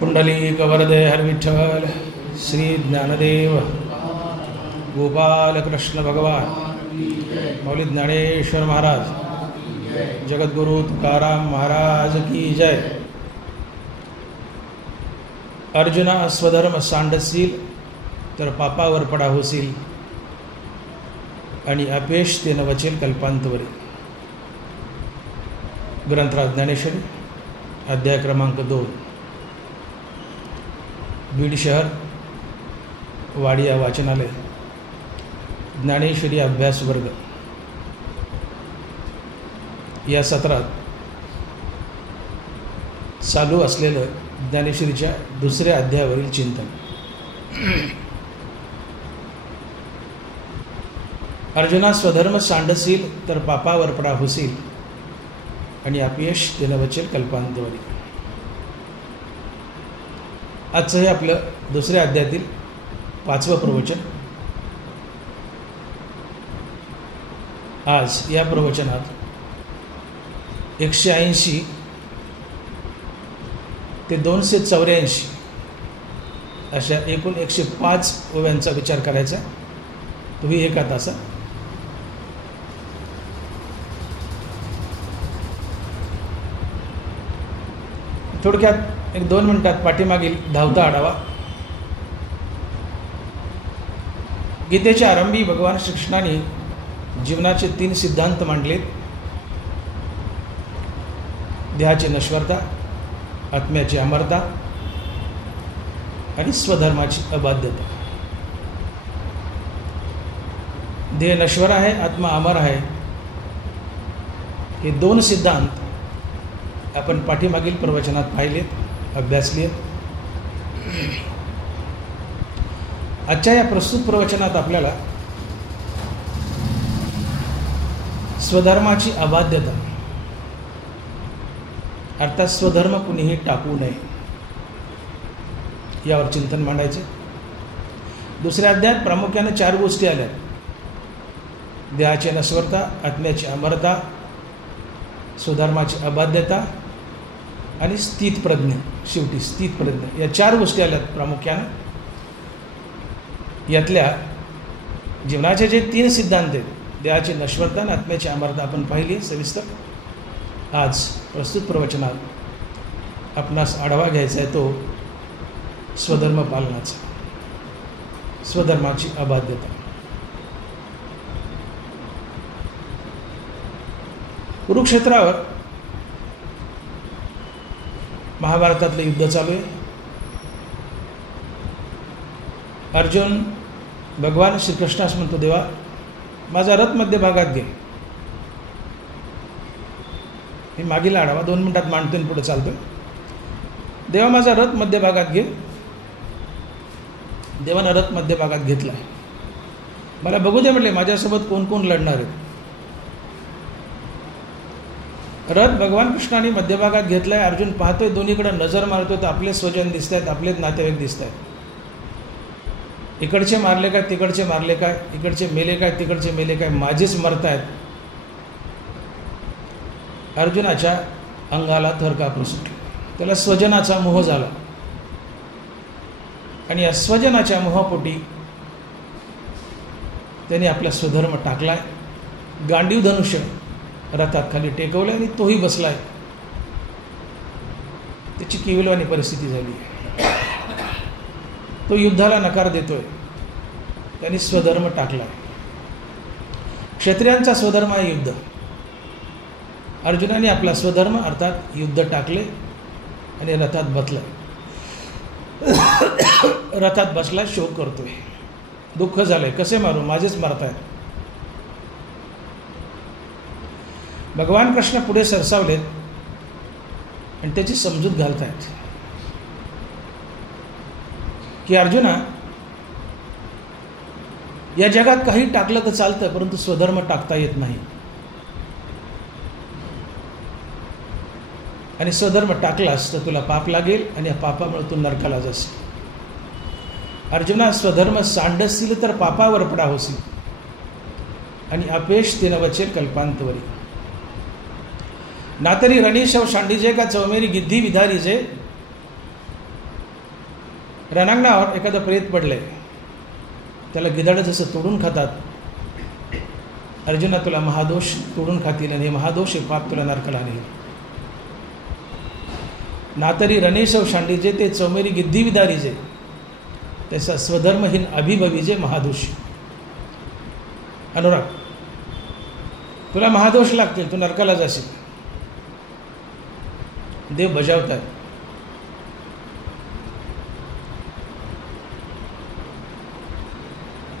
पुंडलिक वरदे हर विठ्ठल श्री ज्ञानदेव गोपाल कृष्ण भगवान मौली ज्ञानेश्वर महाराज जगद्गुरु तुकाराम महाराज की जय। अर्जुना स्वधर्म सांडसील तर पापावर पडा होसील आणि अपयश ते नवचेल कल्पांतवरी। ग्रंथराज ज्ञानेश्वरी अध्याय क्रमांक 2 बीड शहर वाडिया वाचनालय ज्ञानेश्वरी अभ्यास वर्ग या सत्रात चालू असलेलं ज्ञानेश्वरीच्या दुसऱ्या अध्यायावरील चिंतन। अर्जुना स्वधर्म सांडसील तर पापावर पडा होसील आणि अपयश ते नवचेल कल्पांतवरी। आजचं हे आपलं दुसऱ्या अध्यायातील 5वं प्रवचन। आज या प्रवचनात 180 ते 284 अशा एकूण 105 ओव्यांचा विचार करायचा। तुम्ही एका तासात थोडक्यात 1-2 मिनिटात पाठीमागील धावता आढावा। गीतेच्या आरंभी भगवान श्रीकृष्णाने जीवनाचे 3 सिद्धांत मांडलेत। देहाची नश्वरता, आत्म्याची अमरता आणि स्वधर्माची अबाध्यता। देह नश्वर आहे, आत्मा अमर आहे, हे 2 सिद्धांत आपण पाठीमागील प्रवचनात पाहिलेत, अभ्यासलेत। आजच्या या प्रस्तुत प्रवचनात आपल्याला स्वधर्माची अबाध्यता अर्थात स्वधर्म कुणीही टाकू नये यावर चिंतन मांडायचे। दुसऱ्या अध्यायात प्रामुख्याने 4 गोष्टी आल्या। देहाची नश्वरता, आत्म्याची अमरता, स्वधर्माची अबाध्यता आणि स्थित प्रज्ञ, शेवटी स्थित प्रज्ञ, या 4 गोष्टी आल्यात प्रामुख्याने। यातल्या जीवनाचे जे 3 सिद्धांत आहेत, देहाची नश्वरता आणि आत्म्याची अमरता, आपण पाहिली सविस्तर। आज प्रस्तुत प्रवचनात आपणास आढावा घ्यायचा आहे तो स्वधर्म पालनाचा, स्वधर्माची अबाध्यता। कुरुक्षेत्रावर महाभारतातलं युद्ध चालू आहे। अर्जुन भगवान श्रीकृष्णास म्हणतो, देवा माझा रथ मध्यभागात घे। मी मागील आढावा 2 मिनिटात मांडतो आणि पुढे चालतो। देवा माझा रथ मध्यभागात घे। देवानं रथ मध्यभागात घेतला। मला बघू दे म्हटले माझ्यासोबत कोण कोण लढणार आहेत। रथ भगवान कृष्णाने मध्यभागात घेतलाय। अर्जुन पाहतोय, दोन्हीकडे नजर मारतोय, तर आपले स्वजन दिसत आहेत, आपलेच नातेवाईक दिसत आहेत। इकडचे मारले काय, तिकडचे मारले काय, इकडचे मेले काय, तिकडचे मेले काय, माझेच मरतायत। अर्जुनाच्या अंगाला थरकाप सुटली। त्याला स्वजनाचा मोह झाला आणि या स्वजनाच्या मोहापोटी त्याने आपला स्वधर्म टाकलाय। गांडीव धनुष्य रथात खाली टेकवलं आणि तोही बसलाय। त्याची केविलवाणी परिस्थिती झाली। तो युद्धाला नकार देतोय। त्यांनी स्वधर्म टाकलाय। क्षत्रियांचा स्वधर्म आहे युद्ध। अर्जुनाने आपला स्वधर्म अर्थात युद्ध टाकले आणि रथात बसलाय। रथात बसला, शोक करतोय, दुःख झालंय, कसे मारू, माझेच मरतायत। भगवान कृष्ण पुढे सरसावलेत आणि त्याची समजूत घालतायत की अर्जुना, या जगात काही टाकलं तर चालतं, परंतु स्वधर्म टाकता येत नाही। आणि स्वधर्म टाकलास तर तुला पाप लागेल आणि या पापामुळे तू नरकाला जाशील। अर्जुना स्वधर्म सांडसील तर पापावर पडा होसील आणि अपयश ते नवचेल कल्पांतवरी। नातरी रणीशव शांडीजे का चौमेरी गिद्धी विधारीजे रणांगणावर एखादं प्रेत पडलं आहे, त्याला गिधाडं जसं तोडून खातात, अर्जुना तुला महादोष तोडून खातील आणि हे महादोष हे पाप तुला नरकाला नेईल. नातरी रणेशव शांडीजे ते चौमेरी गिद्धी विदारीजे, त्याचा स्वधर्महीन अभिभवीजे महादोष. अनुराग, तुला महादोष लागतील, तू नरकाला जाशील. देव बजावत आहे.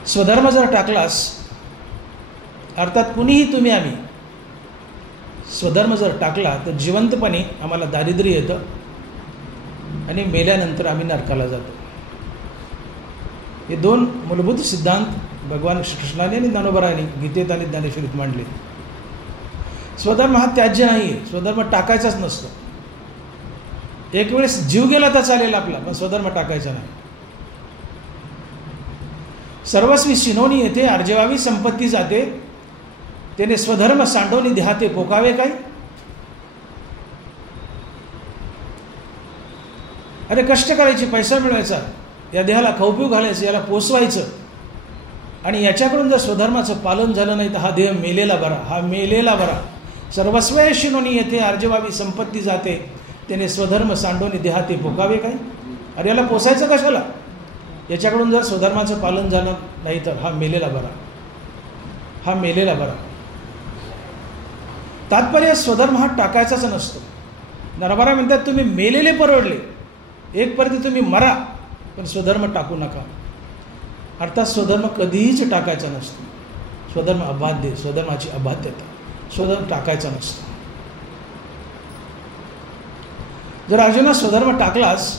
स्वधर्म जर टाकलास, अर्थात कुणीही तुम्ही आम्ही स्वधर्म जर टाकला तर जिवंतपणे आम्हाला दारिद्र्य येतं आणि मेल्यानंतर आम्ही नरकाला जातो. हे दोन मूलभूत सिद्धांत भगवान श्रीकृष्णाने आणि ज्ञानोबराने गीतेत आणि ज्ञानेश्वरीत मांडले. स्वधर्म हा त्याज्य नाही आहे, स्वधर्म टाकायचाच नसतो. एक वेळेस जीव गेला तर चालेल आपला, पण स्वधर्म टाकायचा नाही. सर्वस्वी शिनोनी येथे अर्जवावी संपत्ती जाते, त्याने स्वधर्म सांडोनी देहाते पोकावे काय. अरे कष्ट करायचे, पैसा मिळवायचा, या देहाला खाऊपिऊ घालायचं, याला पोसवायचं, आणि याच्याकडून जर स्वधर्माचं पालन झालं नाही तर हा देह मेलेला बरा, हा मेलेला बरा. सर्वस्वय शिनोनी येथे अर्जवावी संपत्ती जाते, त्याने स्वधर्म सांडोनी देहाते पोकावे काय. अरे याला पोसायचं कशाला, याच्याकडून जर स्वधर्माचं पालन झालं नाही तर हा मेलेला बरा, हा मेलेला बरा. तात्पर्य स्वधर्म हा टाकायचाच नसतो. नरबरा म्हणतात तुम्ही मेलेले परवडले, एक परती तुम्ही मरा, पण स्वधर्म टाकू नका. अर्थात स्वधर्म कधीच टाकायचा नसतो. स्वधर्म अबाध्य, स्वधर्माची अबाध्यता, स्वधर्म टाकायचा नसतो. जर अर्जुना स्वधर्म टाकलास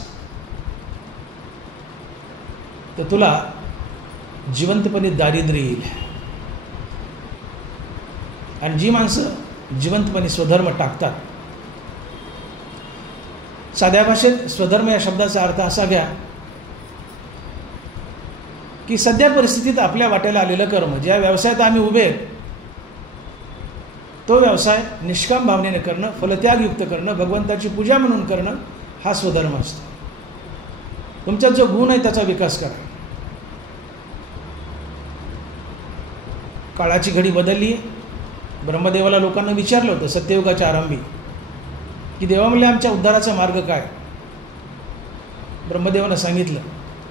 तर तुला जिवंतपणे दारिद्र्य येईल. आणि जी माणसं जिवंतपणे स्वधर्म टाकतात, साध्या भाषेत स्वधर्म या शब्दाचा अर्थ असा घ्या की सध्या परिस्थितीत आपल्या वाट्याला आलेलं कर्म, ज्या व्यवसायात आम्ही उभे आहेत तो व्यवसाय निष्काम भावनेने करणं, फलत्यागयुक्त करणं, भगवंताची पूजा म्हणून करणं, हा स्वधर्म असतो. तुमच्यात जो गुण आहे त्याचा विकास करा. काळाची घडी बदलली. ब्रह्मदेवाला लोकांना विचारलं होतं सत्ययुगाच्या आरंभी की देवा म्हणले आमच्या उद्धाराचा मार्ग काय. ब्रह्मदेवानं सांगितलं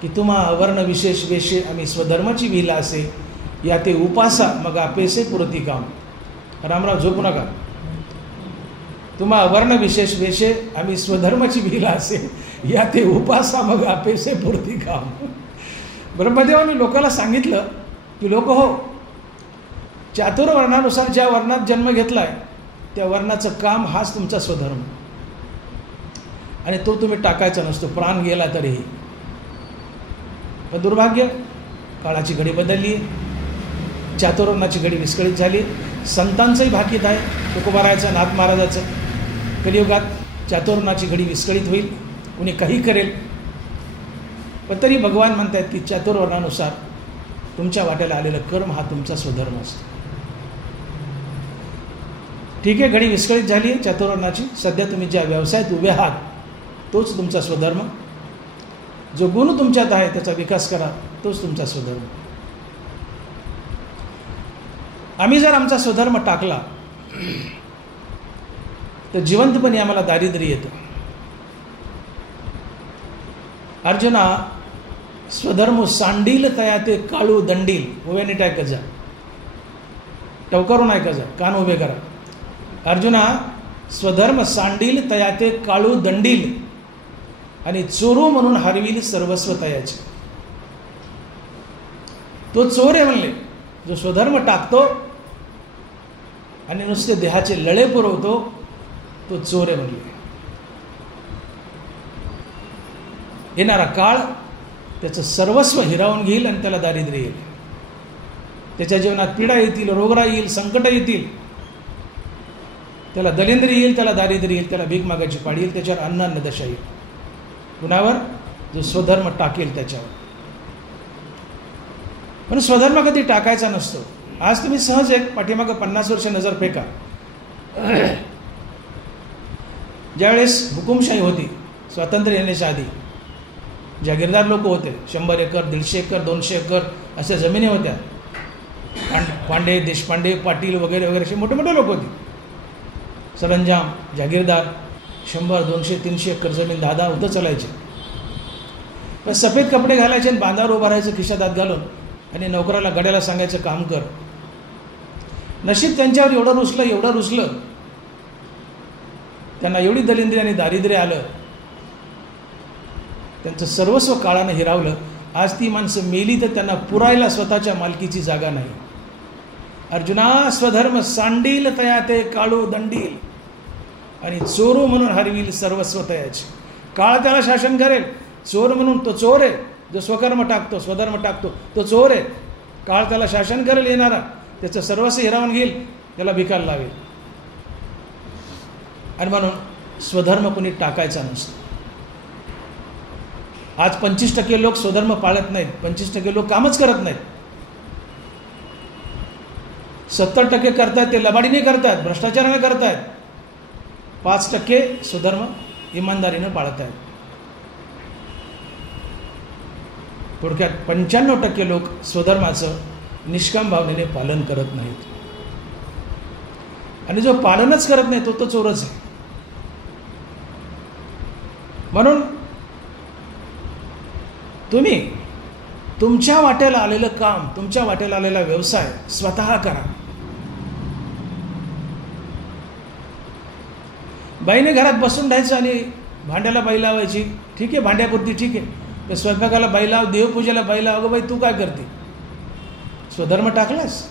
की तुम्हा अवर्ण विशेष वेशे आम्ही स्वधर्माची विला असे, या ते उपासा मग आपेसे पुरती काम. रामराव झोपू नका. तुम्हा अवर्ण विशेष वेशे आम्ही स्वधर्माची विला असे, या ते उपासा मग आपेसे पुरती काम. ब्रह्मदेवाने लोकांना सांगितलं की लोक हो, चातुर्वर्णानुसार ज्या वर्णात जन्म घेतला आहे त्या वर्णाचं काम हाच तुमचा स्वधर्म, आणि तो तुम्ही टाकायचा नसतो प्राण गेला तरीही. पण दुर्भाग्य, काळाची घडी बदलली, चातुर्वर्णाची घडी विस्कळीत झाली. संतांचंही भाकीत आहे, तुकोबारायाचं, नाथ महाराजाचं. कलियुगात चातुर्वर्णाची घडी विस्कळीत होईल, कुणी काही करेल, पण तरी भगवान म्हणतात की चातुर्वर्णानुसार तुमच्या वाट्याला आलेलं कर्म हा तुमचा स्वधर्म असतो. ठीक आहे, घडी विस्कळीत झाली आहे चातुर्वर्णाची. सध्या तुम्ही ज्या व्यवसायात उभे आहात तोच तुमचा स्वधर्म. जो गुण तुमच्यात आहे त्याचा विकास करा, तोच तुमचा स्वधर्म. आम्ही जर आमचा स्वधर्म टाकला तर जिवंतपणे आम्हाला दारिद्र्य येतं. अर्जुना, स्वधर्म सांडील तया ते काळू दंडील. उभे नीट ऐकत जा, टवकारून ऐकत जा, कान उभे करा. अर्जुना, स्वधर्म सांडील तया ते काळू दंडील, आणि चोरू म्हणून हरविल सर्वस्व तयाचे. तो चोर आहे म्हणले, जो स्वधर्म टाकतो आणि नुसते देहाचे लळे पुरवतो, तो चोर आहे म्हणले. येणारा काळ त्याचं सर्वस्व हिरावून घेईल आणि त्याला दारिद्र्य येईल. त्याच्या जीवनात पीडा येतील, रोगराई येईल, संकट येतील, त्याला दलिंद्री येईल, त्याला दारिद्र्य येईल, त्याला भीक मागायची पाडी येईल, त्याच्यावर अन्न दशा येईल. कुणावर? जो स्वधर्म टाकेल त्याच्यावर. पण स्वधर्म कधी टाकायचा नसतो. आज तुम्ही सहज एक पाठीमागं 50 वर्ष नजर फेका. ज्यावेळेस हुकुमशाही होती, स्वातंत्र्य येण्याच्या आधी, जागीरदार लोक होते. 100 एकर, 150 एकर, 200 एकर अशा जमिनी होत्या. पांडे, देशपांडे, पाटील वगैरे वगैरे असे मोठे मोठे लोक होते. सरंजाम, जागीरदार, 100, 200, 300 एकर जमीन 10 उतं चालायचे. पण सफेद कपडे घालायचे आणि बांधावर उभं राहायचं खिशात हात घालून आणि नोकराला गड्याला सांगायचं काम कर. नशीब त्यांच्यावर एवढं रुसलं त्यांना एवढी दलिंद्री आणि दारिद्र्य आलं, त्यांचं सर्वस्व काळानं हिरावलं. आज ती माणसं मेली तर त्यांना पुरायला स्वतःच्या मालकीची जागा नाही. अर्जुना स्वधर्म सांडील तया ते काळू दंडील आणि चोरू म्हणून हरवील सर्वस्व तयाचे. काळ त्याला शासन करेल. चोर म्हणून तो चोर आहे, जो स्वधर्म टाकतो तो चोर आहे. काळ त्याला शासन करेल येणारा, त्याचं सर्वस्व हिरावून घेईल, त्याला भिकायला लावेल. आणि म्हणून स्वधर्म कुणी टाकायचा नसतो. आज 25% लोक स्वधर्म पाळत नाहीत, 25% लोक कामच करत नाहीत. 70% करतायत ते लबाडीने करतायत, भ्रष्टाचाराने करतायत. 5% स्वधर्म इमानदारीनं पाळत आहेत. थोडक्यात 95% लोक स्वधर्माचं निष्काम भावनेने पालन करत नाहीत. आणि जो पालनच करत नाही तो चोरच आहे. म्हणून तुम्ही तुमच्या वाट्याला आलेलं काम, तुमच्या वाट्याला आलेला व्यवसाय स्वतः करा. बाईने घरात बसून राहायचं आणि भांड्याला बाई लावायची. ठीक आहे, भांड्यापुरती ठीक आहे. तर स्वयंपाकाला बाई लाव, देवपूजेला बाई लाव. अगं बाई तू काय करते? स्वधर्म टाकलास.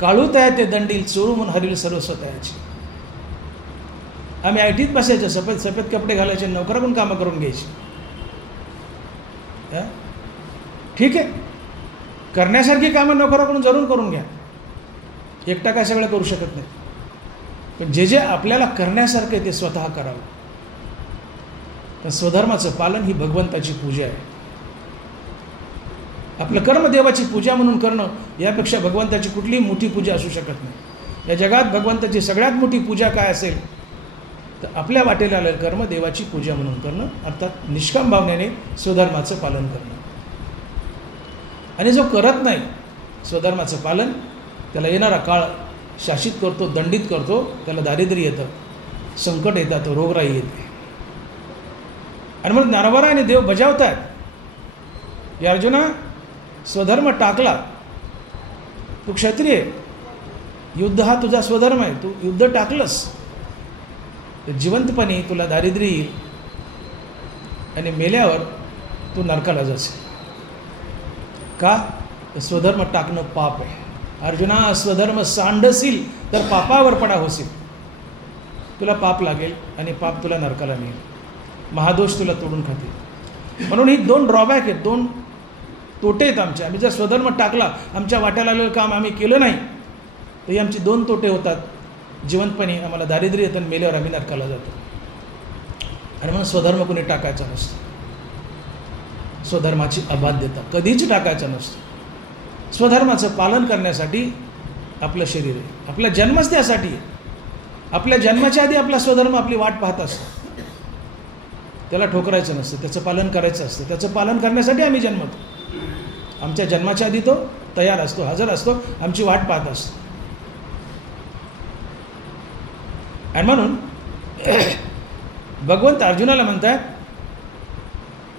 काळू तया ते दंडील, चोरू म्हणून हरील सर्वस्व तयाची. आम्ही ITत बसायचो, सफेद कपडे घालायचे, नोकराकडून कामं करून घ्यायची. ठीक आहे, करण्यासारखी कामं नोकराकडून जरूर करून घ्या. एकटा काय सगळं करू शकत नाही. पण जे आपल्याला करण्यासारखे ते स्वतः करावं. तर स्वधर्माचं पालन ही भगवंताची पूजा आहे. आपलं कर्म देवाची पूजा म्हणून करणं यापेक्षा भगवंताची कुठलीही मोठी पूजा असू शकत नाही. या जगात भगवंताची सगळ्यात मोठी पूजा काय असेल तर आपल्या वाटेला आलेलं कर्म देवाची पूजा म्हणून करणं, अर्थात निष्काम भावनेने स्वधर्माचं पालन करणं. आणि जो करत नाही स्वधर्माचं पालन, त्याला येणारा काळ शासित करतो, दंडित करतो. त्याला दारिद्र्य येतं, संकट येतात, रोगराई येते. आणि म्हणून ज्ञानोबा आणि देव बजावतात की अर्जुना स्वधर्म टाकला, तू क्षत्रिय, युद्ध हा तुझा स्वधर्म आहे, तू युद्ध टाकलंस तर जिवंतपणे तुला दारिद्र्य येईल आणि मेल्यावर तू नरकाला जाशील. का? तर स्वधर्म टाकणं पाप आहे. अर्जुना स्वधर्म सांडशील तर पापावर पडा होशील. तुला पाप लागेल आणि पाप तुला नरकाला नेईल, महादोष तुला तोडून खातील. म्हणून ही 2 ड्रॉबॅक आहेत, 2 तोटे आहेत आमचे. आम्ही जर स्वधर्म टाकला, आमच्या वाट्याला आलेलं काम आम्ही केलं नाही, तर ही आमची 2 तोटे होतात. जिवंतपणे आम्हाला दारिद्र्य येतं आणि मेल्यावर आम्ही नरकाला जातो. आणि म्हणून स्वधर्म कोणी टाकायचा नसतो. स्वधर्माची अबाध्यता कधीच टाकायचा नसतो. स्वधर्माचं पालन करण्यासाठी आपलं शरीर आहे, आपला जन्मच त्यासाठी आहे. आपल्या जन्माच्या आधी आपला स्वधर्म आपली वाट पाहत असतो. त्याला ठोकरायचं नसतं, त्याचं पालन करायचं असतं. त्याचं पालन करण्यासाठी आम्ही जन्मतो. आमच्या जन्माच्या आधी तो तयार असतो, हजर असतो, आमची वाट पाहत असतो. आणि म्हणून भगवंत अर्जुनाला म्हणतात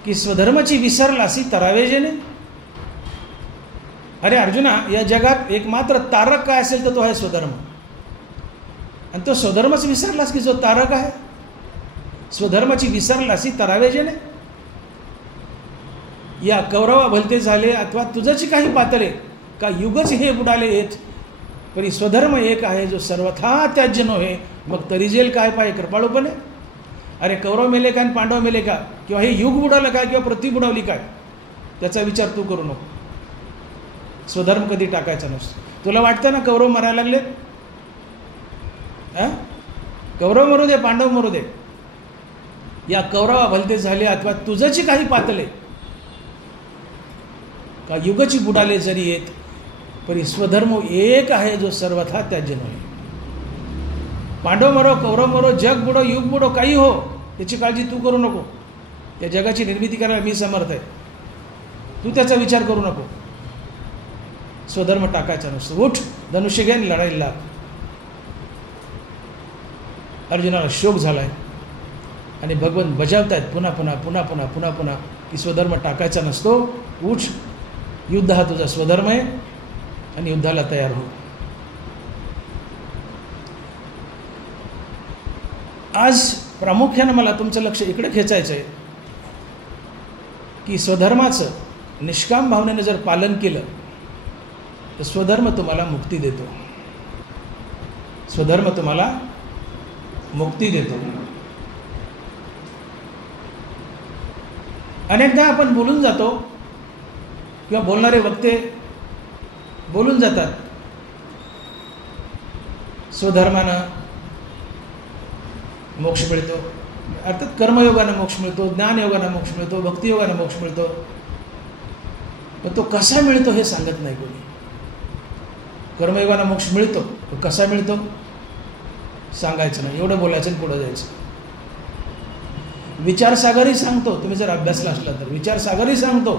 की स्वधर्माची विसरलासी तरावेजेने. अरे अर्जुना, या जगात एकमात्र तारक काय असेल तर तो आहे स्वधर्म. आणि तो स्वधर्मच विसरलास की जो तारक आहे. स्वधर्माची विसरलासी तरावेजेने. या कौरवा भलते झाले अथवा तुझची काही पातळे का युगच हे बुडाले येत, परी स्वधर्म एक आहे जो सर्वथा त्याज्य नव्हे, मग तरी जेल काय पाहे कृपाळूपणे. अरे कौरव मेले का आणि पांडव मेले का, किंवा हे युग बुडालं काय किंवा पृथ्वी बुडावली काय, त्याचा विचार तू करू नको. स्वधर्म कधी टाकायचा नसतो. तुला वाटतं ना कौरव मरायला लागले, कौरव मरू दे, पांडव मरू दे, या कौरवा भलते झाले अथवा तुझची काही पातळे का युगची बुडाले जरी येत, परी स्वधर्म एक आहे जो सर्वथा त्याज्य नव्हे. पांडव मरो, कौरव मरो, जग बुडो, युग बुडो, काही हो, त्याची काळजी तू करू नको. त्या जगाची निर्मिती करायला मी समर्थ आहे, तू त्याचा विचार करू नको. स्वधर्म टाकायचा नसतो. उठ, धनुष्य घ्या आणि लढायला लाग. अर्जुनाला शोक झाला आहे आणि भगवान बजावतायत पुन्हा पुन्हा पुन्हा पुन्हा पुन्हा पुन्हा की स्वधर्म टाकायचा नसतो. उठ, युद्ध हा तुझा स्वधर्म आहे आणि युद्धाला तयार हो. आज प्रामुख्यानं मला तुमचं लक्ष इकडे खेचायचं आहे की स्वधर्माचं निष्काम भावनेनं जर पालन केलं तर स्वधर्म तुम्हाला मुक्ती देतो. स्वधर्म तुम्हाला मुक्ती देतो. अनेकदा आपण बोलून जातो किंवा बोलणारे वक्ते बोलून जातात, स्वधर्मानं मोक्ष मिळतो, अर्थात कर्मयोगानं मोक्ष मिळतो, ज्ञानयोगानं मोक्ष मिळतो, भक्तियोगानं मोक्ष मिळतो. पण तो कसा मिळतो हे सांगत नाही कोणी. कर्मयोगानं मोक्ष मिळतो, तो कसा मिळतो सांगायचं नाही, एवढं बोलायचं आणि पुढं जायचं. विचारसागरही सांगतो, तुम्ही जर अभ्यासला असला तर विचारसागरही सांगतो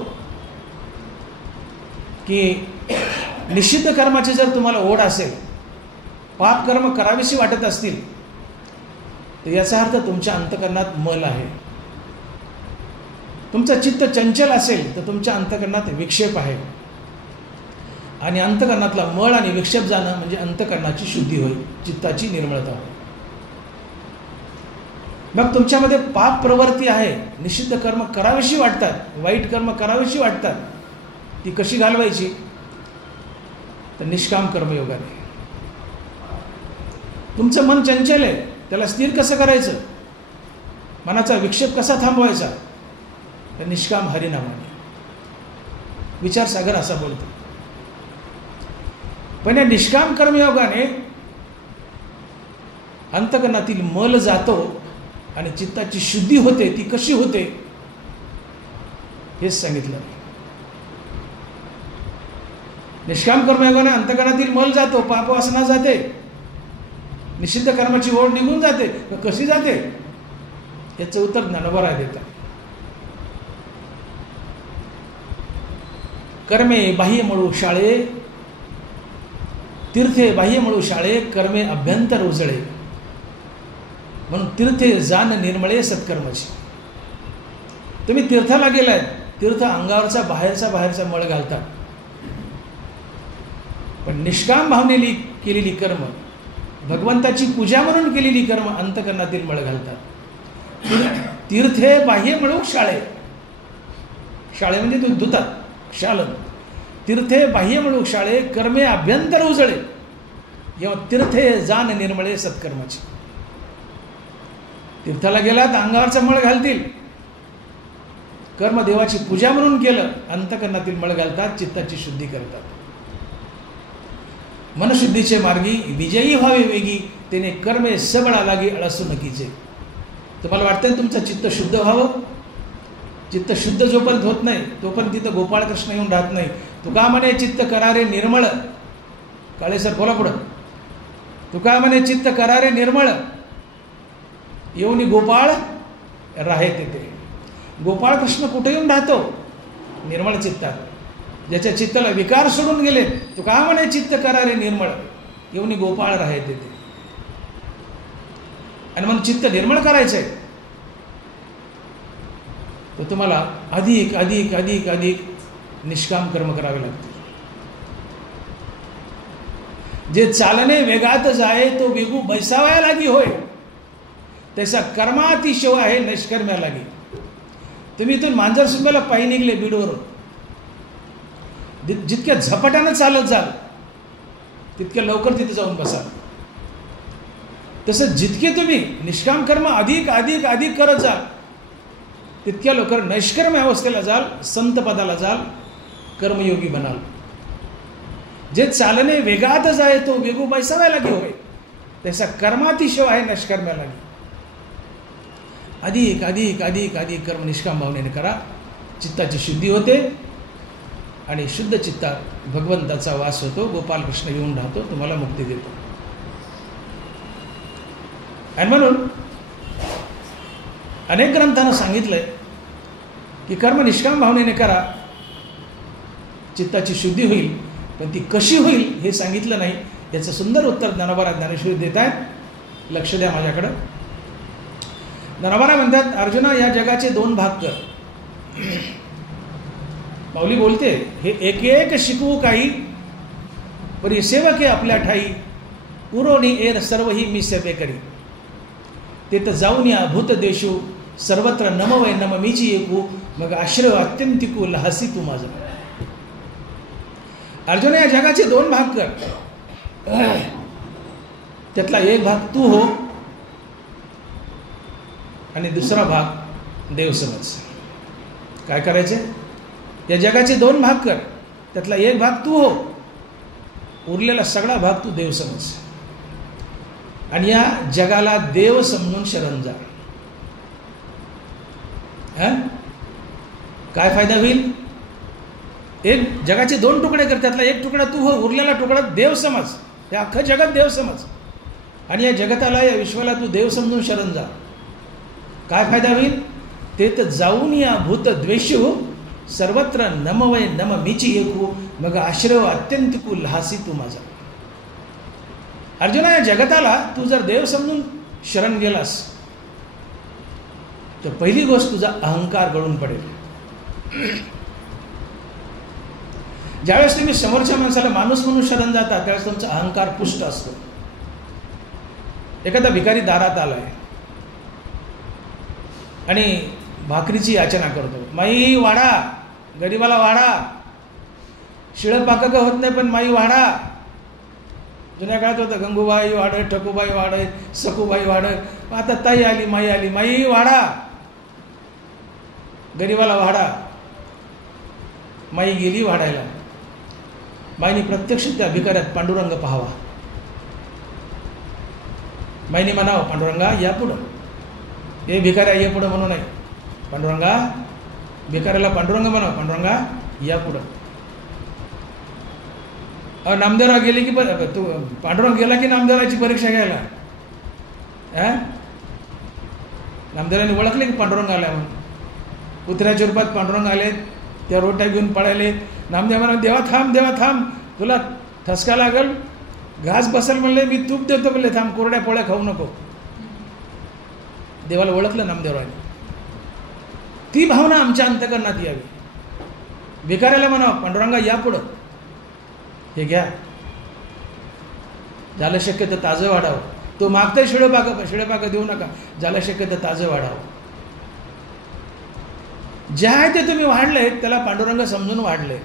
की निषिद्ध कर्माची जर तुम्हाला ओढ असेल, पाप कर्म करावीशी वाटत असतील, तर याचा अर्थ तुमच्या अंतःकरणात मल आहे. तुमचं चित्त चंचल असेल तर तुमच्या अंतःकरणात विक्षेप आहे. आणि अंतःकरणातला मळ आणि विक्षेप जाणं म्हणजे अंतःकरणाची शुद्धी होईल, चित्ताची निर्मळता होईल. मग तुमच्यामध्ये पाप प्रवृत्ती आहे, निषिद्ध कर्म करावीशी वाटतात, वाईट कर्म करावीशी वाटतात, ती कशी घालवायची तर निष्काम कर्मयोगाने. तुमचं मन चंचल आहे, त्याला स्थिर कसं करायचं, मनाचा विक्षेप कसा थांबवायचा तर निष्काम हरिनामाने. विचारसागर असा बोलतो. पण या निष्काम कर्मयोगाने अंतःकरणातील मल जातो आणि चित्ताची शुद्धी होते. ती कशी होते हेच सांगितलं. निष्काम कर्मयोगाने अंतःकरणातील मल जातो, पापवासना जाते, निषिद्ध कर्माची ओढ निघून जाते. कशी जाते याचं उत्तर ज्ञानोबा देतात. कर्मे बाह्य मळू शाळे, तीर्थे बाह्य मळू शाळे, कर्मे अभ्यंतर उजळे. म्हणून तीर्थे जाण निर्मळे सत्कर्माची. तुम्ही तीर्थाला गेलाय, तीर्थ अंगावरचा बाहेरचा मळ घालतात. पण निष्काम भावनेली केलेली कर्म, भगवंताची पूजा म्हणून केलेली कर्म अंतःकरणातील मळ घालतात. तीर्थे बाह्य मळू शाळे, शाळे म्हणजे धुतात, शालन. तीर्थे बाह्य मळू शाळे, कर्मे अभ्यंतर उजळे. किंवा तीर्थे जाण निर्मळे सत्कर्माची. तीर्थाला गेला तर अंगावरचा मळ घालतील, कर्म देवाची पूजा म्हणून केलं, अंतःकरणातील मळ घालतात, चित्ताची शुद्धी करतात. मनशुद्धीचे मार्गी विजयी व्हावे वेगी, त्याने कर्मे सबळा लागी अळसू नकीचे. तुम्हाला वाटतं तुमचं चित्त शुद्ध व्हावं? चित्त शुद्ध जोपर्यंत होत नाही तोपर्यंत तिथं गोपाळकृष्ण येऊन राहत नाही. तुका म्हणे चित्त करारे निर्मळ, काळे सर बोला पुढं. तुका म्हणे चित्त करारे निर्मळ, येऊन गोपाळ राहे तेथे. गोपाळकृष्ण कुठे येऊन राहतो? निर्मळ चित्तात. ज्याच्या चित्ताला विकार सोडून गेले, तुका म्हणे चित्त करारे निर्मळ, येऊन गोपाळ राहे तेथे. आणि म्हणून चित्त निर्मळ करायचंय तर तुम्हाला अधिक अधिक अधिक अधिक निष्काम कर्म करावे लागते. जे चालणे वेगात जाये तो वेगू बैसावया लागी होय, त्याचा कर्मातिशय आहे निष्कर्म्या लागी. तुम्ही इथून मांजरसुंबाला पायी निघले बीडवरून, जितक्या झपाट्यानं चालत जाल तितक्या लवकर तिथे जाऊन बसाल. तसं जितके तुम्ही निष्काम कर्म अधिक अधिक अधिक करत जाल तितक्या लवकर नैष्कर्म्य अवस्थेला जाल, संत पदाला जाल, कर्मयोगी बनाल. जे चालणे वेगात जाय तो वेगू बैसाव्या लागी होय, त्याचा कर्मातिशय आहे नैष्कर्म्या लागी. अधिक अधिक अधिक अधिक कर्म निष्काम भावनेने करा, चित्ताची शुद्धी होते आणि शुद्ध चित्तात भगवंताचा वास होतो, गोपालकृष्ण येऊन राहतो, तुम्हाला मुक्ती देतो. आणि म्हणून अनेक ग्रंथांना सांगितलंय की कर्म निष्काम भावनेने करा, चित्ताची शुद्धी होईल. पण ती कशी होईल हे सांगितलं नाही. याचं सुंदर उत्तर ज्ञानोबा ज्ञानेश्वरी देत आहेत. लक्ष द्या माझ्याकडं. ज्ञानोबा म्हणतात, अर्जुना या जगाचे 2 भाग कर. माऊली बोलते, हे एक एक शिकवू काही, परी सेवके आपल्या ठाई, पुरोनी एर सर्वही मी सेवे करी. ते तर जाऊन या भूत देशू, सर्वत्र नम वै नम मीची एकू, मग आश्रय अत्यंतिकू लहसी तू माझं. अर्जुन या जगाचे 2 भाग कर. त्यातला एक भाग तू हो आणि दुसरा भाग देव समज. काय करायचे? या जगाचे 2 भाग कर. त्यातला एक भाग तू हो, उरलेला सगळा भाग तू देव समज. आणि या जगाला देव समजून शरण जा. काय फायदा होईल? एक जगाचे 2 तुकडे कर, त्यातला एक तुकडा तू हो, उरलेला तुकडा देव समज. हे अख्खं जगात देव समज. आणि या जगताला, या विश्वाला तू देव समजून शरण जा. काय फायदा होईल? ते तर जाऊन या भूत द्वेषू, सर्वत्र नम वै नम मीची एकू, मग आश्रय अत्यंतिकू लहासी तू माझा. अर्जुना, या जगताला तू जर देव समजून शरण गेलास तर पहिली गोष्ट तुझा अहंकार गळून पडेल. ज्यावेळेस तुम्ही समोरच्या माणसाला माणूस म्हणून शरण जाता त्यावेळेस तुमचा अहंकार पुष्ट असतो. एखादा भिकारी दारात आलाय आणि भाकरीची याचना करतो, माई वाढा, गरीबाला वाढा, शिळं पाकं होत नाही पण माई वाढा. जुन्या काळात होतं गंगूबाई वाढ, ठकूबाई वाढ, सकूबाई वाढ. आता ताई आली, माई आली, माई वाढा, गरीबाला वाढा. माई गेली वाढायला. माईने प्रत्यक्ष त्या भिकाऱ्यात पांडुरंग पाहावा. माईने म्हणावं, पांडुरंगा या पुढं. हे भिकाऱ्या ये पुढं म्हणू नये. पांडुरंगा, भिकाऱ्याला पांडुरंग म्हणावं, पांडुरंगा या पुढं. नामदेवराव गेले की तू पांडुरंग गेला की नामदेवराची परीक्षा घ्यायला. नामदेवरांनी ओळखले की पांडुरंग आल्या म्हणून. कुत्र्याच्या रूपात पांडुरंग आले, त्या रोट्या घेऊन पळाले. नामदेव म्हणा, देवा थांब, देवा थांब, तुला ठसका लागल, घास बसल म्हणले, मी तूप देतो म्हणले, थांब, कोरड्या पोळ्या खाऊ नको. देवाला ओळखलं नामदेवरांनी. ती भावना आमच्या अंतकरणात यावी. भिकाऱ्याला म्हणावं, पांडुरंगा या पुढं, हे घ्या, झालं शक्य तर ताजं वाढावं. तो मागतंय शिळेपाकं देऊ नका, झालं शक्य तर ताजं वाढावं. जे आहे ते तुम्ही वाढले, त्याला पांडुरंग समजून वाढले.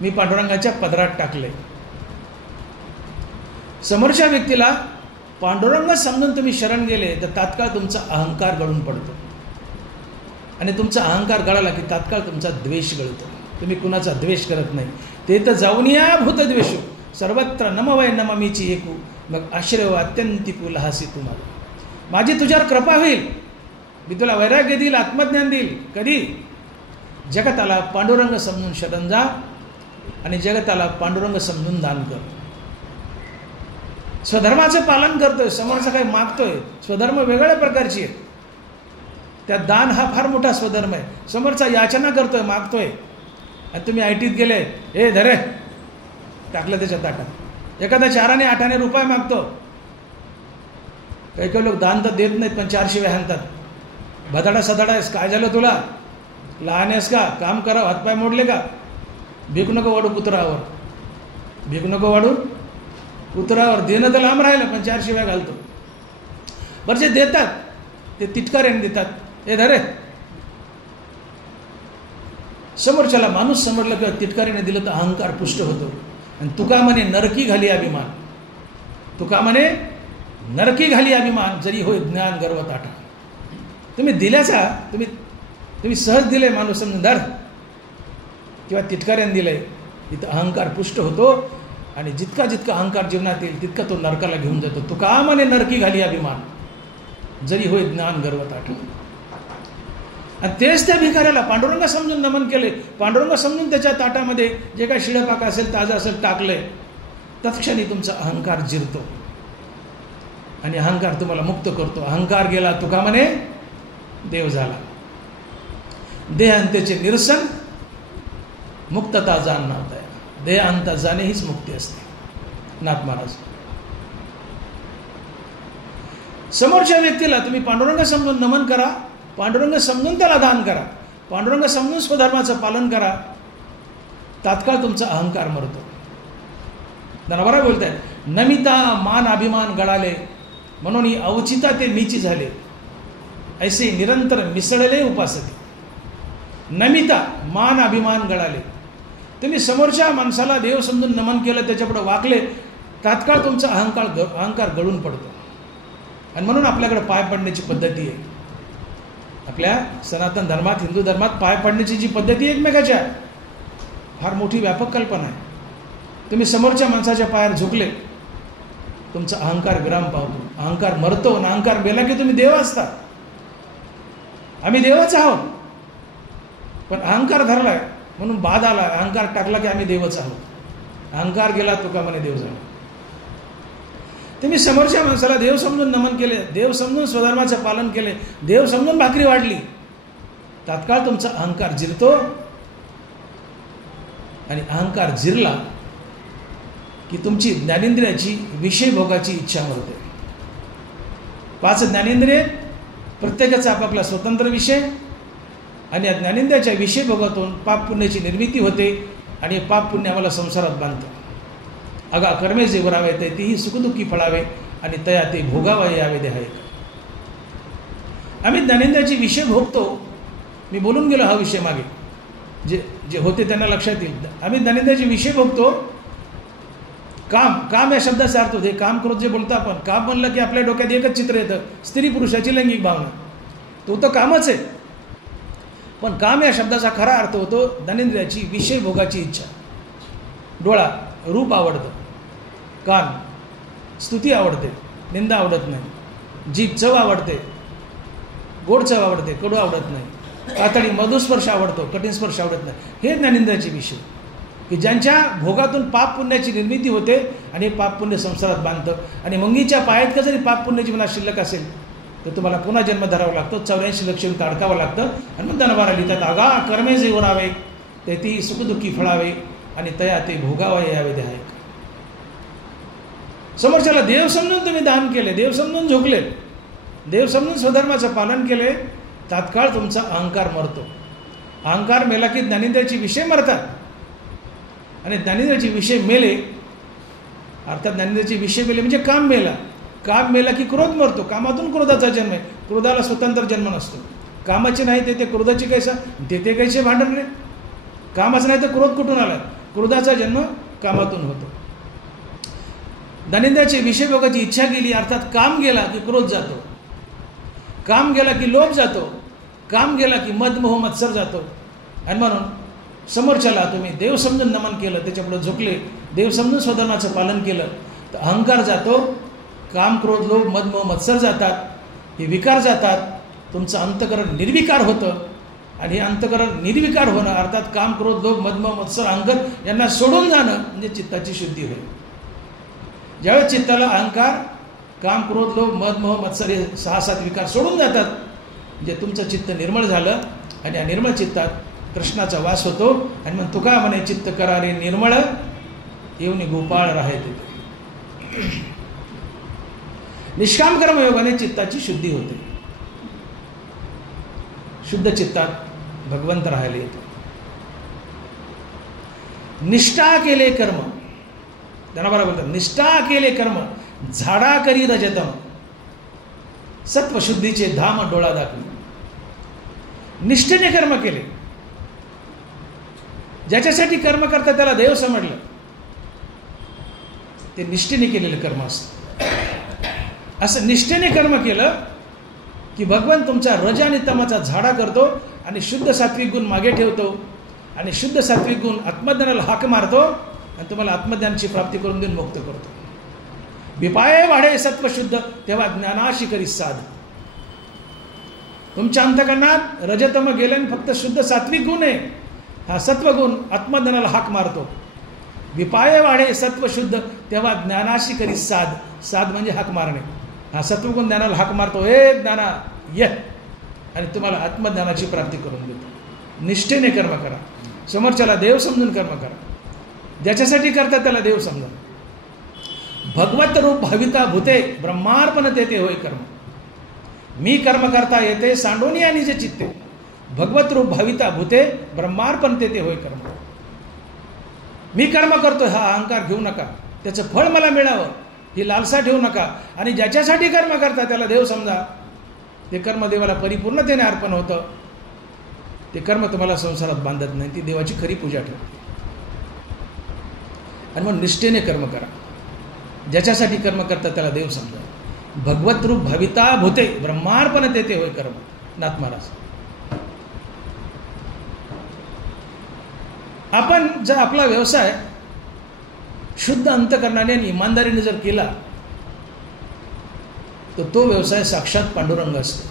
मी पांडुरंगाच्या पदरात टाकले. समोरच्या व्यक्तीला पांडुरंग समजून तुम्ही शरण गेले तर तात्काळ तुमचा अहंकार गळून पडतो. आणि तुमचा अहंकार गळाला की तात्काळ तुमचा द्वेष गळतो. तुम्ही कुणाचा द्वेष करत नाही. ते तर जाऊन या भूतद्वेषू, सर्वत्र नम वै नम मीची एकू, मग आश्रय अत्यंतिकू लहासी तुम्हाला. माझी तुझ्यावर कृपा होईल, मी तुला वैराग्य देईल, आत्मज्ञान देईल. कधी? जगताला पांडुरंग समजून शरण जा आणि जगताला पांडुरंग समजून दान कर. स्वधर्माचं पालन करतोय, समोरचा काही मागतोय, स्वधर्म वेगळ्या प्रकारची आहे. त्या दान हा फार मोठा स्वधर्म आहे. समोरचा याचना करतोय, मागतोय, आणि तुम्ही आयटीत गेले, हे धरे, टाकलं त्याच्या ताटात. एखादा 4 8 रुपये मागतो. काही काही लोक दान तर देत नाहीत पण 4 शिवाय हाणतात. बदाडा सदाडा आहेस, काय झालं तुला, लहान आहेस का, काम करा, हातपाय मोडले का, भीक नको वाढू पुत्रावर, भीक नको वाढू पुत्रावर. देणं तर लांब राहिलं पण 4 शिवाय घालतो. बरं, जे देतात ते तिटकाऱ्याने देतात. हे धरे, समोरच्याला माणूस समजलं किंवा तिटकारीने दिलं तर अहंकार पुष्ट होतो. आणि तुका म्हणे नरकी घाली अभिमान, तुका म्हणे नरकी घाली अभिमान, जरी होय ज्ञान गर्व ताठा. तुम्ही दिल्याचा, तुम्ही सहज दिले, माणूस समजून धर, किंवा तिटकाऱ्याने दिलंय, तिथं अहंकार पुष्ट होतो. आणि जितका जितका अहंकार जीवनात येईल तितका तो नरकाला घेऊन जातो. तुका म्हणे नरकी घाली अभिमान, जरी होय ज्ञान गर्व ताठा. आणि तेच त्या भिकाऱ्याला पांडुरंग समजून नमन केले, पांडुरंग समजून त्याच्या ताटामध्ये जे काही शिळपाक असेल, ताजं असेल टाकले, तत्क्षणी तुमचा अहंकार जिरतो आणि अहंकार तुम्हाला मुक्त करतो. अहंकार गेला, तुका म्हणे देव झाला. देहांताचे निरसन मुक्तता जाणणार आहे. देहांत जाणे हीच मुक्ती असते. नाथ महाराज, समोरच्या व्यक्तीला तुम्ही पांडुरंग समजून नमन करा, पांडुरंग समजून त्याला दान करा, पांडुरंग समजून स्वधर्माचं पालन करा, तात्काळ तुमचा अहंकार मरतो. धनवरा बोलताय, नमिता मान अभिमान गळाले, म्हणून अवचिता ते नीची झाले, ऐसे निरंतर मिसळले उपासते. नमिता मान अभिमान गळाले, तुम्ही समोरच्या माणसाला देव समजून नमन केलं, त्याच्यापुढे वाकले, तात्काळ तुमचा अहंकार गळून पडतो. आणि म्हणून आपल्याकडे पाय पडण्याची पद्धती आहे. आपल्या सनातन धर्मात, हिंदू धर्मात पाय पडण्याची जी पद्धती आहे एकमेकाच्या, फार मोठी व्यापक कल्पना आहे. तुम्ही समोरच्या माणसाच्या पायावर झुकले, तुमचा अहंकार विराम पावतो, अहंकार मरतो. आणि अहंकार मेला की तुम्ही देव असता. आम्ही देवच आहोत, पण अहंकार धरलाय म्हणून बाद आला. अहंकार टाकला की आम्ही देवच आहोत. अहंकार गेला तुका म्हणे देव झाला. तुम्ही समोरच्या माणसाला देव समजून नमन केले, देव समजून स्वधर्माचं पालन केले, देव समजून भाकरी वाढली, तात्काळ तुमचा अहंकार जिरतो. आणि अहंकार जिरला की तुमची ज्ञानेंद्रियाची विषय भोगाची इच्छा मरते. 5 ज्ञानेंद्रिय, प्रत्येकाचा आपापला स्वतंत्र विषय, आणि या ज्ञानेंद्रियाच्या विषय भोगातून पाप पुण्याची निर्मिती होते. आणि पाप पुण्य आम्हाला संसारात बांधतं. अगा कर्मे जे वरावे ते तीही सुखदुःखी फळावे, आणि तया ते भोगावे यावे देहायक. आम्ही ज्ञानेंद्रियाची विषय भोगतो. मी बोलून गेलो हा विषय मागे, जे जे होते त्यांना लक्षात येईल. आम्ही ज्ञानेंद्रियाचे विषय भोगतो. काम या शब्दाचा अर्थ होते काम करून जे बोलतो आपण. काम म्हणलं की आपल्या डोक्यात एकच चित्र येतं, स्त्री पुरुषाची लैंगिक भावना. तो तर कामच आहे, पण काम या शब्दाचा खरा अर्थ होतो ज्ञानेंद्रियाची विषय भोगाची इच्छा. डोळा रूप आवडतं, कान स्तुती आवडते, निंदा आवडत नाही, जीभ चव आवडते, गोड चव आवडते, कडू आवडत नाही, कातडी मधुस्पर्श आवडतो, कठीण स्पर्श आवडत नाही. हे ज्ञानेंद्रियाचे विषय की ज्यांच्या भोगातून पाप पुण्याची निर्मिती होते, आणि हे पाप पुण्य संसारात बांधतं. आणि मंगीच्या पायात का जरी पाप पुण्याची मला शिल्लक असेल तर तुम्हाला पुन्हा जन्म धरावा लागतो, 84 लक्ष काढकावं लागतं. आणि मग धनवारा लिहितात, आगा कर्मे जे वरावे ते ती सुखदुःखी फळावे, आणि तया ते भोगावे यावे देहायक. समोरच्याला देव समजून तुम्ही दान केले, देव समजून झोकले, देव समजून स्वधर्माचं पालन केले, तात्काळ तुमचा अहंकार मरतो. अहंकार मेला की ज्ञानेंद्रियाचे विषय मरतात. आणि ज्ञानेंद्रियाचे विषय मेले, अर्थात ज्ञानेंद्रियाचे विषय मेले म्हणजे काम मेला. काम मेला की क्रोध मरतो. कामातून क्रोधाचा जन्म आहे. क्रोधाला स्वतंत्र जन्म नसतो. कामाचे नाही ते क्रोधाचे कैसा ते कैसे भांडण रे. कामाचं नाही तर क्रोध कुठून आला. क्रोधाचा जन्म कामातून होतो. ज्ञानेंद्रियाचे विषय भोगाची इच्छा गेली, अर्थात काम गेला की क्रोध जातो, काम गेला की लोभ जातो, काम गेला की मद मोह मत्सर जातो. आणि म्हणून समोरच्याला तुम्ही देव समजून नमन केलं, त्याच्यापुढे झुकले, देव समजून स्वधर्माचं पालन केलं, तर अहंकार जातो, काम क्रोध लोभ मद मोह मत्सर जातात, हे विकार जातात, तुमचं अंतकरण निर्विकार होतं. आणि हे अंतकरण निर्विकार होणं अर्थात काम क्रोध लोभ मद मोह मत्सर अहंकार यांना सोडून जाणं म्हणजे चित्ताची शुद्धी होईल. ज्यावेळेस चित्ताला अहंकार काम क्रोध लोभ मद मोह मत्सर हे 6-7 विकार सोडून जातात, म्हणजे तुमचं चित्त निर्मळ झालं. आणि या निर्मळ चित्तात कृष्णाचा वास होतो. आणि मग तुका म्हणे चित्त करारे निर्मळ येऊन गोपाळ राहे तिथे. निष्काम कर्मयोगाने चित्ताची शुद्धी होते. शुद्ध चित्तात भगवंत राहायला येतो. निष्ठा केले कर्म, त्यांना बरोबर बोलतात, निष्ठा केले कर्म झाडा करी रजतम, सत्वशुद्धीचे धाम डोळा दाखले. निष्ठेने कर्म केले, ज्याच्यासाठी कर्म करतात त्याला देव समजलं, ते निष्ठेने केलेलं कर्म असतं. असं निष्ठेने कर्म केलं की भगवान तुमचा रज आणि तमाचा झाडा करतो आणि शुद्ध सात्विक गुण मागे ठेवतो. आणि शुद्ध सात्विक गुण आत्मज्ञानाला हाक मारतो आणि तुम्हाला आत्मज्ञानाची प्राप्ती करून देऊन मुक्त करतो. विपाये वाढे सत्वशुद्ध तेव्हा ज्ञानाशी करी साध. तुमच्या अंतकरणात रजतम गेल्याने फक्त शुद्ध सात्विक गुण आहे. हा सत्वगुण आत्मज्ञानाला हाक मारतो. विपाये वाढे सत्वशुद्ध तेव्हा ज्ञानाशी करी साध. साध म्हणजे हाक मारणे. हा सत्वगुण ज्ञानाला हाक मारतो, हे ज्ञाना ये, आणि तुम्हाला आत्मज्ञानाची प्राप्ती करून देतो. निष्ठेने कर्म करा. समोरच्याला देव समजून कर्म करा. ज्याच्यासाठी करता त्याला देव समजा. भगवत रूप भाविता भूते ब्रह्मार्पण तेथे होय कर्म. मी कर्म करता येते सांडोनी आणि जे चित्ते. भगवत रूप भाविता भूते ब्रह्मार्पण तेथे होय कर्म. मी कर्म करतोय हा अहंकार घेऊ नका. त्याचं फळ मला मिळावं ही लालसा ठेवू नका. आणि ज्याच्यासाठी कर्म करता त्याला देव समजा. ते कर्म देवाला परिपूर्णतेने अर्पण होतं. ते कर्म तुम्हाला संसारात बांधत नाही. ती देवाची खरी पूजा ठेवते. आणि मग निष्ठेने कर्म करा. ज्याच्यासाठी कर्म करता त्याला देव समजा. भगवत रूप भविता भूते ब्रह्मार्पण तेथे होय कर्म. नाथ महाराज. आपण जर आपला व्यवसाय शुद्ध अंतकरणाने आणि इमानदारीने जर केला तर तो व्यवसाय साक्षात पांडुरंग असतो.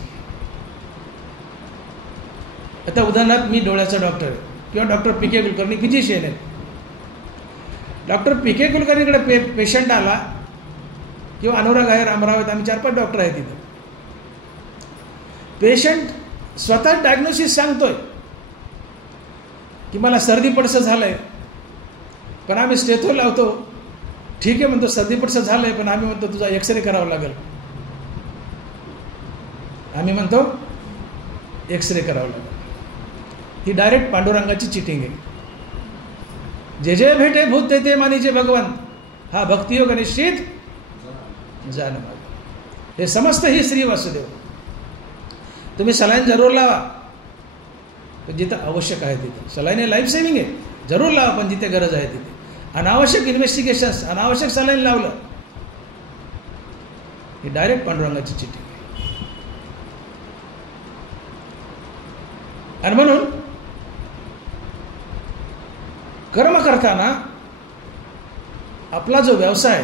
आता उदाहरणार्थ मी डोळ्याचा डॉक्टर आहे किंवा डॉक्टर पी.के. कुलकर्णी फिजिशियन आहेत. डॉक्टर पी.के. कुलकर्णीकडे पेशंट आला किंवा अनुराग आहे अमरावतीत आम्ही 4-5 डॉक्टर आहेत तिथं. पेशंट स्वतः डायग्नोसिस सांगतोय की मला सर्दी पडसं झालंय. पण आम्ही स्टेथो लावतो. ठीक आहे म्हणतो सर्दी पडसं झालंय पण आम्ही म्हणतो तुझा एक्सरे करावा लागेल. आम्ही म्हणतो एक्सरे करावा लागेल. ही डायरेक्ट पांडुरंगाची चिटिंग आहे. जे जे भेटे भूत तेथे मानीचे भगवंत. हा भक्तियोग निश्चित जान. हे समस्त ही श्री वासुदेव. तुम्ही सलाईन जरूर लावा पण जिथं आवश्यक आहे तिथे. सलाईन हे लाईफ सेव्हिंग आहे. जरूर लावा पण जिथे गरज आहे तिथे. अनावश्यक इन्व्हेस्टिगेशन्स अनावश्यक सलाईन लावलं ही डायरेक्ट पांडुरंगाची चिठ्ठी. आणि म्हणून कर्म करताना आपला जो व्यवसाय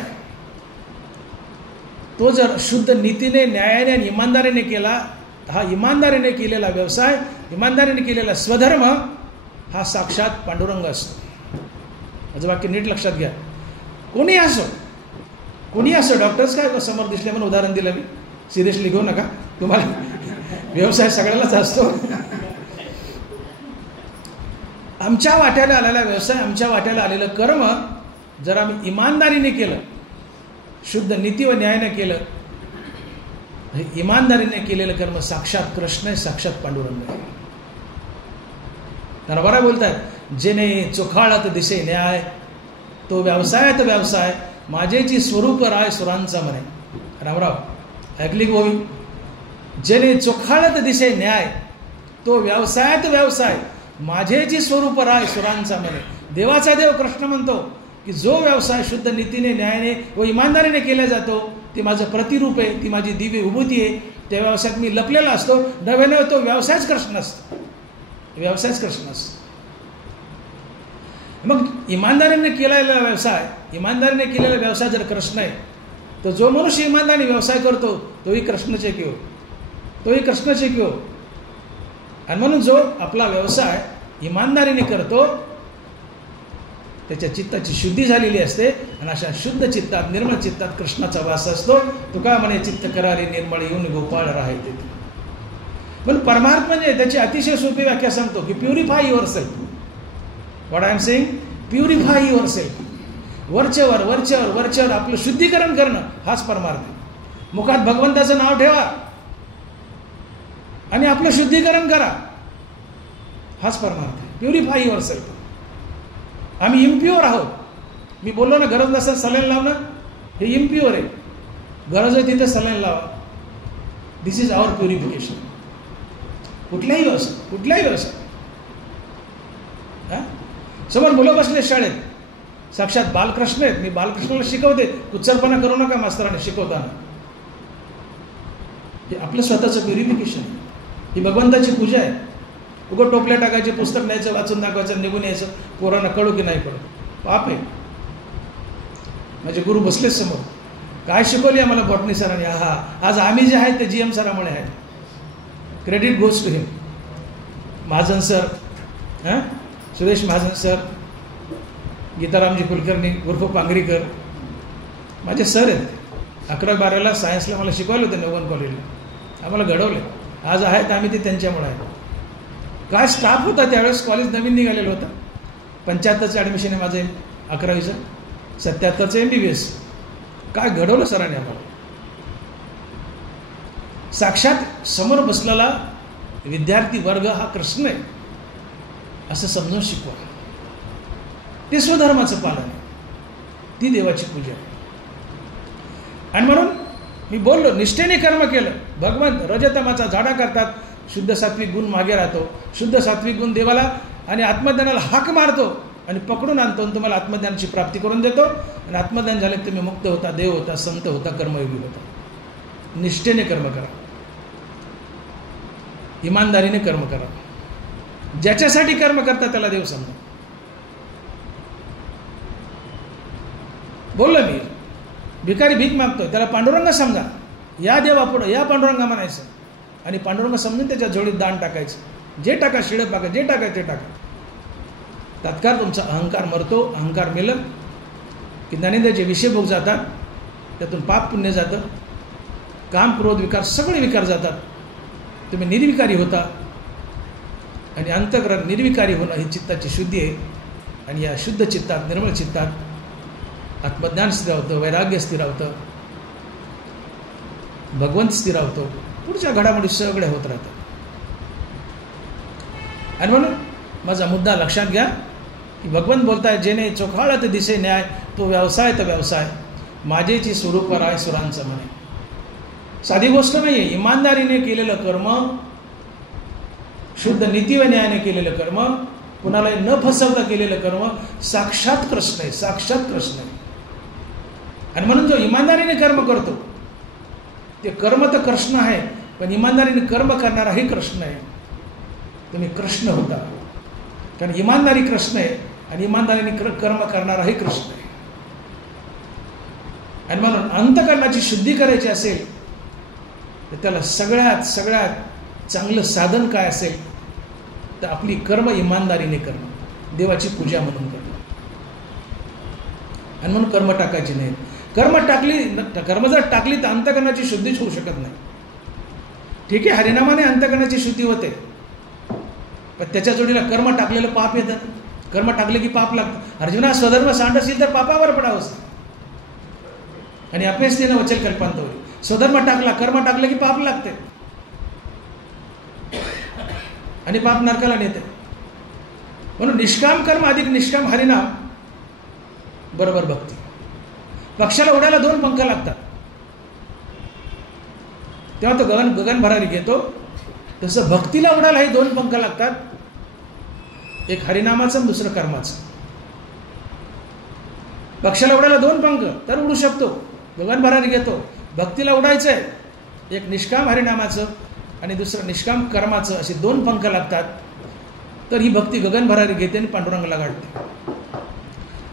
तो जर शुद्ध नीतीने न्यायाने आणि इमानदारीने केला. हा इमानदारीने केलेला व्यवसाय इमानदारीने केलेला स्वधर्म हा साक्षात पांडुरंग असतो. माझं वाक्य नीट लक्षात घ्या. कोणी असो डॉक्टर्स काय समोर दिसले म्हणून उदाहरण दिलं मी. सिरियसली घेऊ नका. तुम्हाला व्यवसाय सगळ्यालाच असतो. आमच्या वाट्याला आलेला व्यवसाय आमच्या वाट्याला आलेलं कर्म जर आम्ही इमानदारीने केलं शुद्ध नीती व न्यायाने केलं इमानदारीने केलेलं कर्म साक्षात कृष्ण आहे. साक्षात पांडुरंग आहे. त्यांना बरा बोलतात. जेने चोखाळत दिसे न्याय तो व्यवसायात व्यवसाय माझेची स्वरूप राय सुरांचा म्हणे. रामराव ऐकली गोवी. जेने चोखाळत दिसे न्याय तो व्यवसायात व्यवसाय माझेची स्वरूप राय सुरांचा म्हणे. देवाचा देव कृष्ण म्हणतो की जो व्यवसाय शुद्ध नीतीने न्यायाने व इमानदारीने केला जातो ती माझं प्रतिरूप आहे. ती माझी दिव्य विभूती आहे. त्या व्यवसायात मी लपलेला असतो. नव्याने तो व्यवसायच कृष्ण असतो. व्यवसायच कृष्ण असतो. मग इमानदारीने केलेला व्यवसाय जर कृष्ण आहे तर जो मनुष्य इमानदारीने व्यवसाय करतो तोही कृष्णचे की हो. आणि म्हणून जो आपला व्यवसाय इमानदारीने करतो त्याच्या चित्ताची शुद्धी झालेली असते. आणि अशा शुद्ध चित्तात निर्मळ चित्तात कृष्णाचा वास असतो. तुका म्हणे चित्त करारी निर्मळ येऊन गोपाळ राहते. पण परमार्थ म्हणजे त्याची अतिशय सोपी व्याख्या सांगतो की purify yourself. What I am saying? Purify yourself. वरच्यावर आपलं शुद्धीकरण करणं हाच परमार्थ आहे. मुखात भगवंताचं नाव ठेवा आणि आपलं शुद्धीकरण करा हाच परमार्थ आहे. Purify your self. आम्ही इम्प्युअर आहोत. मी बोललो ना गरज नसेल सलाईन लावणं हे इम्प्युअर आहे. गरज आहे तिथे सलाईन लावा. दिस इज आवर प्युरिफिकेशन. कुठल्याही व्यवसाय समोर मुलं बसले शाळेत साक्षात बालकृष्ण आहेत. मी बालकृष्णाला शिकवते. कुच्चरपणा करू नका मास्तराने शिकवताना. हे आपलं स्वतःचं प्युरिफिकेशन आहे. ही भगवंताची पूजा आहे. उगं टोपल्या टाकायचे पुस्तक न्यायचं वाचून दाखवायचं निघून यायचं. पोरांना कळू की नाही कळू पाप आहे. माझे गुरु बसलेच समोर. काय शिकवली आम्हाला बॉटनी सरांनी. आज आम्ही जे आहेत ते GM सरामुळे आहेत. Credit goes to him. Mahajan sir Suresh Mahajan sir Gitaramji Kulkarni उर्फ पांगरीकर माझे सर आहेत. 11-12ला सायन्सला मला शिकवलं होतं नवगण कॉलेजला. आम्हाला घडवले. आज आहेत आम्ही ते त्यांच्यामुळे आहेत. काय स्टाफ होता त्यावेळेस, कॉलेज नवीन निघालेलं होतं. 75चं ॲडमिशन आहे माझं 11वीचं, 77चं MBBS. काय घडवलं सरांनी आम्हाला. साक्षात समोर बसलेला विद्यार्थी वर्ग हा कृष्ण आहे असं समजून शिकवा. ते स्वधर्माचं पालन आहे, ती देवाची पूजा आहे. आणि म्हणून मी बोललो, निष्ठेने कर्म केलं. भगवंत रजतमाचा झाडा करतात, शुद्ध सात्विक गुण मागे राहतो. शुद्ध सात्विक गुण देवाला आणि आत्मज्ञानाला हाक मारतो आणि पकडून आणतो आणि तुम्हाला आत्मज्ञानाची प्राप्ती करून देतो. आणि आत्मज्ञान झाले तुम्ही मुक्त होता, देव होता, संत होता, कर्मयोगी होता. निष्ठेने कर्म करा, इमानदारीने कर्म करा. ज्याच्यासाठी कर्म करता त्याला देव समजा. बोललो मी, भिकारी भीक मागतोय त्याला पांडुरंग समजा. या देवा पुढं या पांडुरंगा म्हणायचं आणि पांडुरंग समजून त्याच्या जोडीत दान टाकायचं. जे टाका, शिळं टाका, जे टाकायचं ते टाका. तात्काळ तुमचा अहंकार मरतो. अहंकार मेलं की ज्ञानेंद्रियाचे विषय भोग जातात, त्यातून पाप पुण्य जातं, काम क्रोध विकार सगळे विकार जातात. तुम्ही निर्विकारी होता आणि अंतःकरण निर्विकारी होणं ही चित्ताची शुद्धी आहे. आणि या शुद्ध चित्तात, निर्मळ चित्तात आत्मज्ञान स्थिर होतं, वैराग्य स्थिर होतं, भगवंत स्थिर होतो. पुढच्या घडामोडी सगळ्या होत राहतात. आणि म्हणून माझा मुद्दा लक्षात घ्या की भगवंत बोलताय, जेणे चोखाळत दिसे न्याय, तो व्यवसाय तर व्यवसाय, माझेची स्वरूप राय सुरांचं म्हणे. साधी गोष्ट नाही आहे. इमानदारीने केलेलं कर्म, शुद्ध नीती व न्यायाने केलेलं कर्म, कुणाला न फसवता केलेलं कर्म साक्षात कृष्ण आहे, साक्षात कृष्ण आहे. आणि म्हणून जो इमानदारीने कर्म करतो ते कर्म तर कृष्ण आहे, पण इमानदारीने कर्म करणाराही कृष्ण आहे. तुम्ही कृष्ण होता, कारण इमानदारी कृष्ण आहे आणि इमानदारीने कर्म करणाराही कृष्ण आहे. आणि म्हणून अंतःकरणाची शुद्धी करायची असेल तर त्याला सगळ्यात चांगलं साधन काय असेल तर आपली कर्म इमानदारीने करणं, देवाची पूजा म्हणून करणं. आणि म्हणून कर्म टाकायची नाही. कर्म जर टाकली तर अंतःकरणाची शुद्धीच होऊ शकत नाही. ठीक आहे, हरिनामाने अंतःकरणाची शुद्धी होते, पण त्याच्या जोडीला कर्म टाकलेलं पाप येतं. कर्म टाकले की पाप लागतं. अर्जुना, स्वधर्म सांड असेल तर पापावर पडावंच आणि अपेक्षेनं वचल कल्पांत होईल. स्वधर्म टाकला, कर्म टाकले की पाप लागते आणि पाप नरकाला नेते. म्हणून निष्काम कर्म अधिक निष्काम हरिनाम बरोबर भक्ती. पक्षाला उडायला 2 पंख लागतात, तेव्हा तो गगन भरारी घेतो. तसं भक्तीला उडायला हे 2 पंख लागतात, एक हरिनामाचं, दुसरं कर्माचं. पक्षाला उडायला 2 पंख तर उडू शकतो, गगन भरारी घेतो. भक्तीला उडायचं आहे, एक निष्काम हरिनामाचं आणि दुसरं निष्काम कर्माचं, असे 2 पंख लागतात. तर ही भक्ती गगन भरारी घेते आणि पांडुरंगाला गाठते.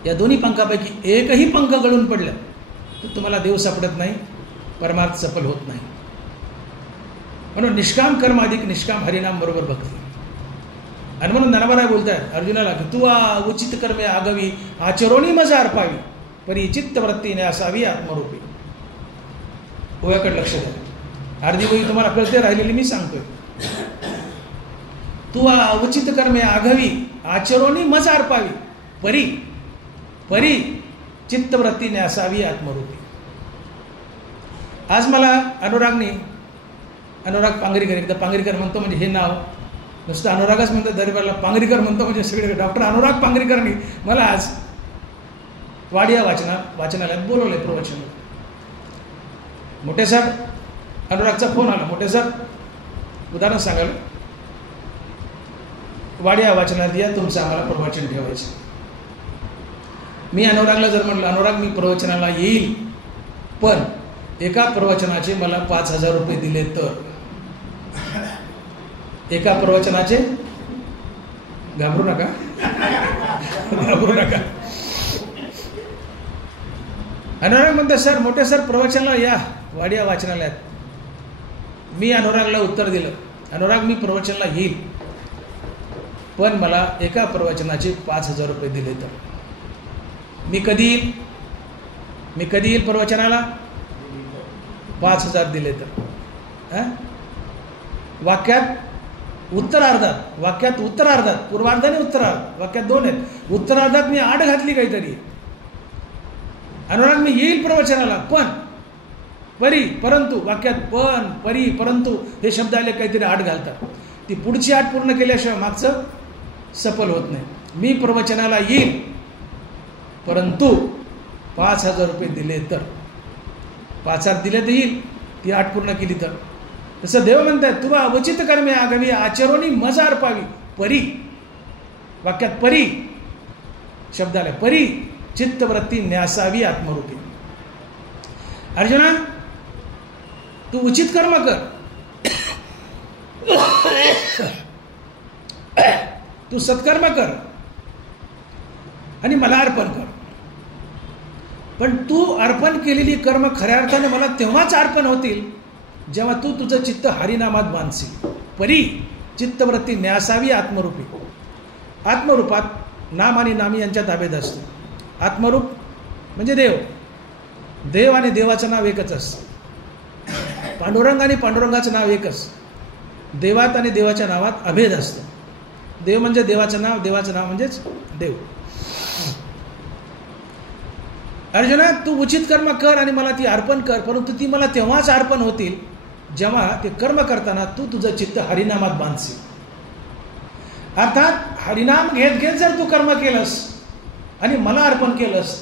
या दोन्ही पंखापैकी एकही पंख गळून पडलं तर तुम्हाला देव सापडत नाही, परमार्थ सफल होत नाही. म्हणून निष्काम कर्म अधिक निष्काम हरिनाम बरोबर भक्ती. आणि म्हणून नरबराय बोलतात अर्जुनाला की तू उचित कर्मे आगवी, आचरोनी मजा अर्पावी, परी चित्त वृत्तीने असावी आत्मरूपी. ओव्याकडे लक्ष द्या. अर्धी वही तुम्हाला कळते, राहिलेली मी सांगतोय. तू उचित कर्मे आघवी, आचरोनी मज अर्पावी, परी चित्तवृत्तीने असावी आत्मरूपी. आज मला अनुराग पांगरीकर, एकदा पांगरीकर म्हणतो म्हणजे हे नाव नुसतं अनुरागच म्हणतो, दरबारला पांगरीकर म्हणतो म्हणजे सगळे. डॉक्टर अनुराग पांगरीकरांनी मला आज वाडिया वाचनालयात बोलवलंय प्रवचन. मोठे सर, अनुरागचा फोन आला, मोठे सर उदाहरण सांगाल वाडिया वाचनालयात या, तुमचं आम्हाला प्रवचन ठेवायचं. मी अनुरागला जर म्हटलं अनुराग मी प्रवचनाला येईल, पण एका प्रवचनाचे मला 5,000 रुपये दिले तर, एका प्रवचनाचे, घाबरू नका घाबरू नका. अनुराग म्हणतो सर, मोठे सर प्रवचनाला या वाडिया वाचनालयात. मी अनुरागला उत्तर दिलं, अनुराग मी प्रवचनाला येईल, पण मला एका प्रवचनाचे 5,000 रुपये दिले तर. मी कधी येईल प्रवचनाला? 5,000 दिले तर. वाक्यात उत्तरार्धात, वाक्यात उत्तरार्धात, पूर्वार्ध आणि उत्तरार्ध वाक्यात 2 आहेत. उत्तरार्धात मी आड घातली काहीतरी, अनुराग मी येईल प्रवचनाला पण परी परंतु, वाक्यात पण परी परंतु हे शब्द आले काहीतरी आड घालतात. ती पुढची आठ पूर्ण केल्याशिवाय मागचं सफल होत नाही. मी प्रवचनाला येईल परंतु 5,000 रुपये दिले तर, 5,000 दिले तर येईल, ती आठ पूर्ण केली तर. तसं देव म्हणतात तुला अवचित कर्मे आगावी आचरोनी मजा अर्पावी. परी, वाक्यात परी शब्द आला, परी चित्तवृत्ती न्यासावी आत्मरूपी. अर्जुना तू उचित कर्म कर, तू सत्कर्म कर आणि मला अर्पण कर. पण तू अर्पण केलेली कर्म खऱ्या अर्थाने मला तेव्हाच अर्पण होतील जेव्हा तू तुझं चित्त हरिनामात बांधशील. परी चित्तवृत्ती न्यासावी आत्मरूपी. आत्मरूपात नाम आणि नामी यांच्या ताब्यात असतो. आत्मरूप म्हणजे देव, देव आणि देवाचं नाव एकच असतं. पांडुरंग आणि पांडुरंगाचं नाव एकच. देवात आणि देवाच्या नावात अभेद असतो. देव म्हणजे देवाचं नाव, देवाचं नाव म्हणजेच देव. अर्जुना तू उचित कर्म कर आणि मला ती अर्पण कर, परंतु ती मला तेव्हाच अर्पण होतील जेव्हा ते कर्म करताना तू तुझं चित्त हरिनामात बांधशील. अर्थात हरिनाम घेत घेत जर तू कर्म केलंस आणि मला अर्पण केलंस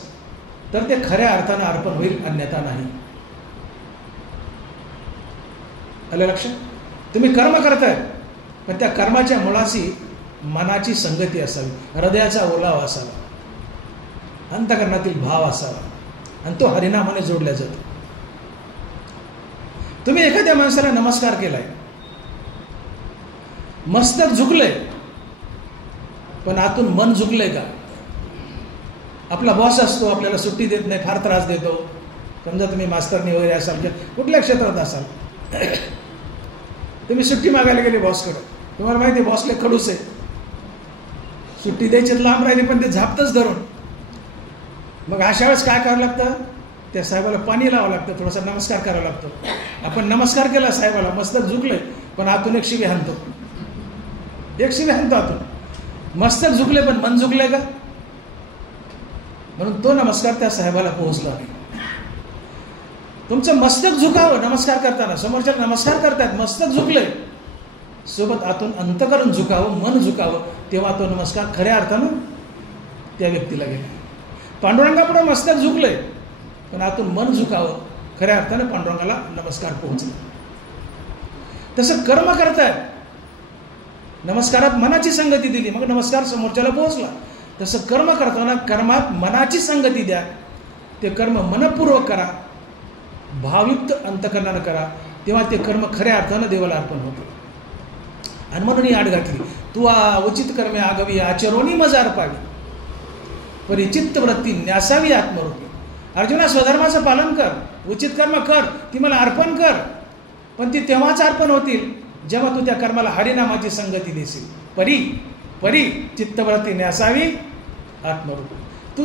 तर ते खऱ्या अर्थानं अर्पण होईल, अन्यथा नाही. आलं लक्षात? तुम्ही कर्म करताय पण त्या कर्माच्या मुळाशी मनाची संगती असावी, हृदयाचा ओलावा असावा, अंतकरणातील भाव असावा आणि तो हरिनामाने जोडला जातो. तुम्ही एखाद्या माणसाला नमस्कार केलाय, मस्तक झुकलंय पण आतून मन झुकलंय का? आपला बॉस असतो, आपल्याला सुट्टी देत नाही, फार त्रास देतो. समजा तुम्ही मास्तरनी वगैरे असाल किंवा कुठल्या क्षेत्रात असाल, तुम्ही सुट्टी मागायला गेले बॉसकडे, तुम्हाला माहिती आहे बॉसला खडूस आहे, सुट्टी द्यायची लांब राहिली पण ते झापतच धरून. मग अशा वेळेस काय करावं लागतं? त्या साहेबाला पाणी लावावं लागतं, थोडासा नमस्कार करावा लागतो. आपण नमस्कार केला साहेबाला, मस्तक झुकले पण आतून एक शिवी हाणतो, एक शिवी हाणतो आतून. मस्तक झुकले पण मन झुकले का? म्हणून तो नमस्कार त्या साहेबाला पोहोचला नाही. तुमचं मस्तक झुकावं नमस्कार करताना, समोरच्याला नमस्कार करतायत मस्तक झुकले, सोबत आतून अंतकरण झुकावं, मन झुकावं, तेव्हा तो नमस्कार खऱ्या अर्थानं त्या व्यक्तीला गेला. पांडुरंगापुढे मस्तक झुकलंय पण आतून मन झुकावं, खऱ्या अर्थानं पांडुरंगाला नमस्कार पोहोचला. तसं कर्म करतायत, नमस्कारात मनाची संगती दिली मग नमस्कार समोरच्याला पोहोचला. तसं कर्म करताना कर्मात मनाची संगती द्या, ते कर्म मनपूर्वक करा, भावयुक्त अंतकरणानं करा, तेव्हा ते कर्म खऱ्या अर्थानं देवाला अर्पण होतं. आणि म्हणून ही आड घातली, तू उचित कर्मे आगवी आचरोनी मजा अर्पावी, परिचित्त वृत्ती न्यासावी आत्मरूपी. अर्जुना स्वधर्माचं पालन कर, उचित कर्म कर, ती मला अर्पण कर, पण ती तेव्हाच अर्पण होतील जेव्हा तू त्या कर्माला हरिनामाची संगती देशील. परी चित्तवृत्ती न्यासावी आत्मरूपी. तू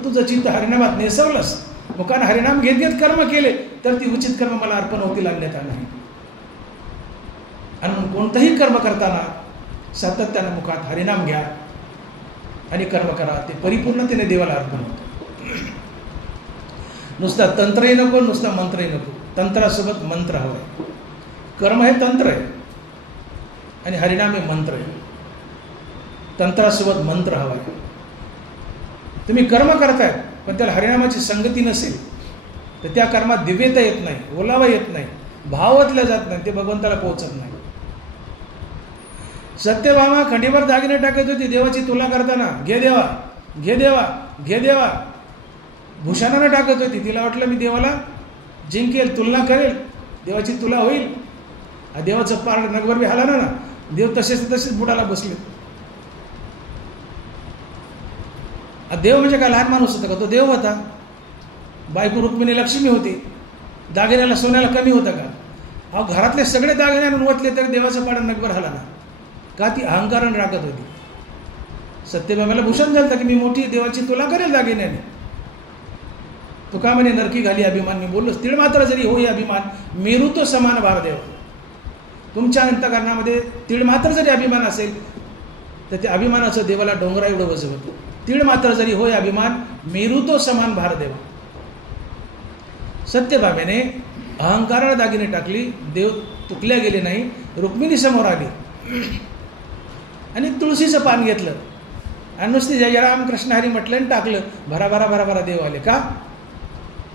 तुझं चित्त हरिनामात नेसवलंस, मुखानं हरिनाम घेत घेत कर्म केले तर ती उचित कर्म मला अर्पण होतील, अन्यथा नाही. आणि कोणतंही कर्म करताना सातत्यानं मुखात हरिनाम घ्या आणि कर्म करा, ते परिपूर्णतेने देवाला अर्पण होतं. नुसता तंत्रही नको, नुसता मंत्रही नको, तंत्रासोबत मंत्र हवं आहे. कर्म हे तंत्र आहे आणि हरिनाम हे मंत्र आहे. तंत्रासोबत मंत्र हवा आहे. तुम्ही कर्म करतायत पण त्याला हरिनामाची संगती नसेल तर त्या कर्मात दिव्यता येत नाही, ओलावा येत नाही, भाव ओतला जात नाही, ते भगवंताला पोहोचत नाही. सत्यभामा खंडीवर दागिने टाकत होती देवाची तुला करताना, घे देवा घे देवा घे देवा, भूषणानं टाकत होती. तिला वाटलं मी देवाला जिंकेल, तुलना करेल, देवाची तुला होईल. देवाचं पार नगभर बी हाला ना, देव तसेच बुडाला बसले. देव म्हणजे काय लहान माणूस होता का? तो देव होता. बायको रुक्मिणी लक्ष्मी होती, दागिन्याला सोन्याला कमी होतं का? अहो घरातले सगळे दागिने आणून ओतले तरी देवाचं पाडा नगभर हाला ना, का? ती अहंकारानं राखत होती. सत्यभामेला भूषण झालं की मी मोठी देवाची तुला करेल दागिन्याने. तो का म्हणे नरकी घाली अभिमान, मी बोललो तीळ मात्र जरी होई अभिमान, मेरू तो समान भार देव. तुमच्या अंतकरणामध्ये तीळ मात्र जरी अभिमान असेल तर त्या अभिमानाचं देवाला डोंगरा एवढं वजन होतं. तीळ मात्र जरी होय अभिमान, मेरू तो समान भार देवा. सत्यभामेने अहंकाराला दागिने टाकली, देव तुकल्या गेले नाही, रुक्मिणी समोर आली आणि तुळशीचं पान घेतलं आणि नुसती जय राम कृष्ण हरी म्हटलं आणि टाकलं. भरा भरा भरा भरा देव आले. का?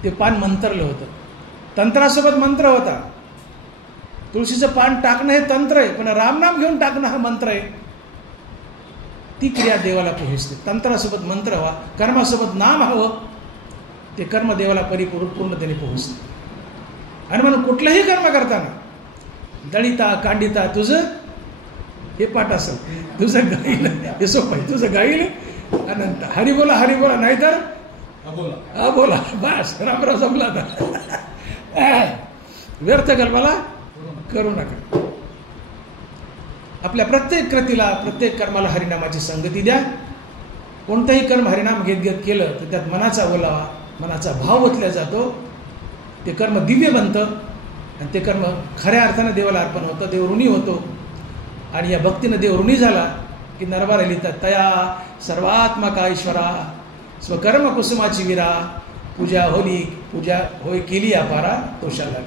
ते पान मंत्रलं होतं. तंत्रासोबत मंत्र होता. तुळशीचं पान टाकणं हे तंत्र आहे, पण रामनाम घेऊन टाकणं हा मंत्र आहे. ती क्रिया देवाला पोहोचते. तंत्रासोबत मंत्र हवा, कर्मासोबत नाम हवं, ते कर्म देवाला पूर्णतेने पोहोचते. आणि म्हणून कुठलंही कर्म करताना दळिता कांडिता तुझं हे पाठ असेल, तुझं गाईल हे सोपं आहे, तुझं गाईल अनंत, हरी बोला नाहीतर बोला, बस रामराव जमला आता. व्यर्थ कल्पना करू नका. आपल्या प्रत्येक कृतीला, प्रत्येक कर्माला हरिनामाची संगती द्या. कोणतंही कर्म हरिनाम घेत घेत केलं तर त्यात मनाचा ओलावा, मनाचा भाव ओतला जातो. ते कर्म दिव्य बनतं आणि ते कर्म खऱ्या अर्थानं देवाला अर्पण होतं, देव ऋणी होतो. आणि या भक्तीनं देव ऋणी झाला की नरवार लिहितात, तया सर्वात्मका ईश्वरा स्वकर्म कुसुमाची विरा, पूजा होय केली अपारा तोषाला.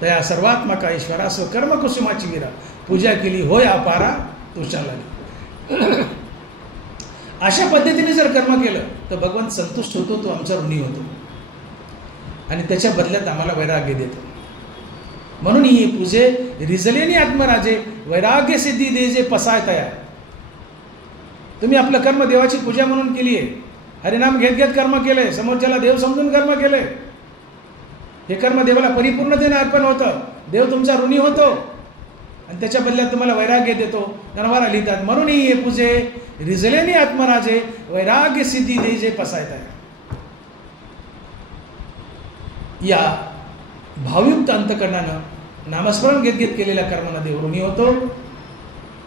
तया सर्वात्मका ईश्वरा स्वकर्म कुसुमाची विरा, पूजा केली होय अपारा तोषाला. अशा पद्धतीने जर कर्म केलं तर भगवंत संतुष्ट होतो, तो आमचा ऋणी होतो आणि त्याच्या बदल्यात आम्हाला वैराग्य देतो. म्हणून ही पूजे रिजलेनी आत्मराजे वैराग्य सिद्धी देजे पसाय तया. तुम्ही आपलं कर्म देवाची पूजा म्हणून केली आहे, हरिनाम घेत घेत कर्म केलंय, समोरच्याला देव समजून कर्म केलंय, हे कर्म देवाला परिपूर्णतेने अर्पण होतं, देव तुमचा ऋणी होतो आणि त्याच्या बदल्यात तुम्हाला वैराग्य देतो. नरवारा लिहितात, म्हणून ही पूजे रिजलेनी आत्मराजे वैराग्य सिद्धी देजे पसाय तया. या भावयुक्त अंतकरणानं नामस्मरण घेत घेत केलेल्या कर्मांना देव ऋणी होतो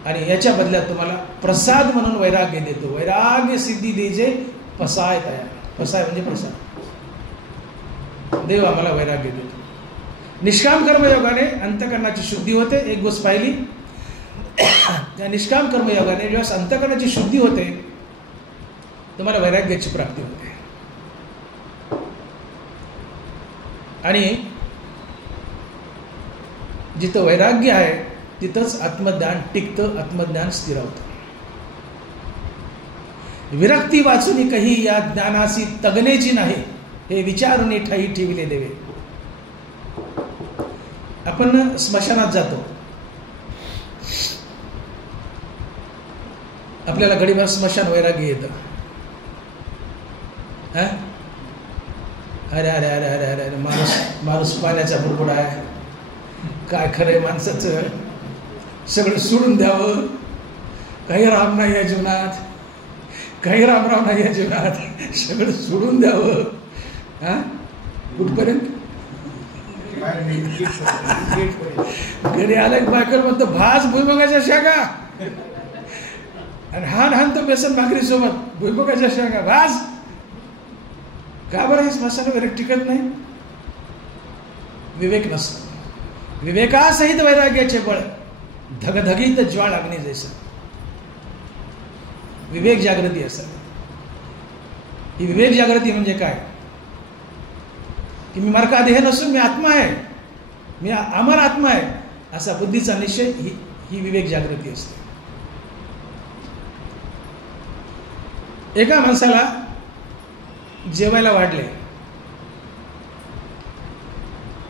आणि याच्या बदल्यात तुम्हाला प्रसाद म्हणून वैराग्य देतो. वैराग्य सिद्धी देजे पसाय तया. पसाय म्हणजे प्रसाद. देव आम्हाला वैराग्य देतो. निष्काम कर्मयोगाने अंतकरणाची शुद्धी होते. एक गोष्ट पाहिली, त्या निष्काम कर्मयोगाने जेव्हा अंतकरणाची शुद्धी होते तुम्हाला वैराग्याची प्राप्ती होते. आणि जिथं वैराग्य आहे तिथंच आत्मज्ञान टिकतं, आत्मज्ञान स्थिरावतं. विरक्ती वाचून काही या ज्ञानाची तगनेची नाही, हे विचारून ठाई ठेविले देवे. आपण स्मशानात जातो, आपल्याला घडीभर स्मशान वैराग्य येतं. अरे अरे अरे अरे अरे माणूस पाण्याचा बुडबुडा आहे, काय खरंय माणसाचं, सगळं सोडून द्यावं, काही राम नाही या जीवनात, काही रामराव नाही या जीवनात, सगळं सोडून द्यावं. कुठपर्यंत? घरी आलं बायकर म्हणतो भाज भुईमुगाच्या शेंगा, आणि हान तो बेसन भाकरी सोबत भुईमुगाच्या शेंगा भाज. का बरं हे स्मशानावर टिकत नाही? विवेक नसतो. विवेकासहित वैराग्याचे बळ धगधगीत ज्वाळ अग्नी जैसा. विवेक जागृती असं. ही विवेक जागृती म्हणजे काय की मी मरका देह नसून मी आत्मा आहे, मी अमर आत्मा आहे, असा बुद्धीचा निश्चय ही विवेक जागृती असते. एका माणसाला जेवायला वाढले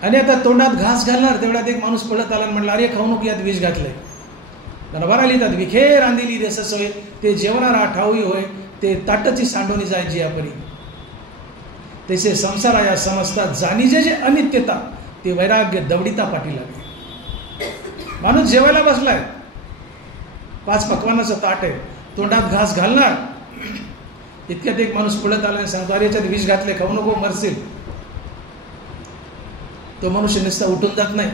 आणि आता तोंडात घास घालणार तेवढ्यात एक माणूस पळत आला आणि म्हणला, अरे खाऊ नको, यात विष घातलंय. नरवारा लिहितात, विखेर रांदिली रेसस होय, ते जेवणारा ठाऊई होय, ते ताटची सांडोनी जायची यापरी. तसे संसारा या समजतात जाणीजे जे अनित्यता, ते वैराग्य दवडिता पाठी लागले. माणूस जेवायला बसलाय, 5 पकवानाचं ताट आहे, तोंडात घास घालणार, इतक्यात एक माणूस पळत आला आणि सांगतो, अरे याच्यात विष घातले, खाऊ नको, मरशील. तो मनुष्य नुसता उठून जात नाही,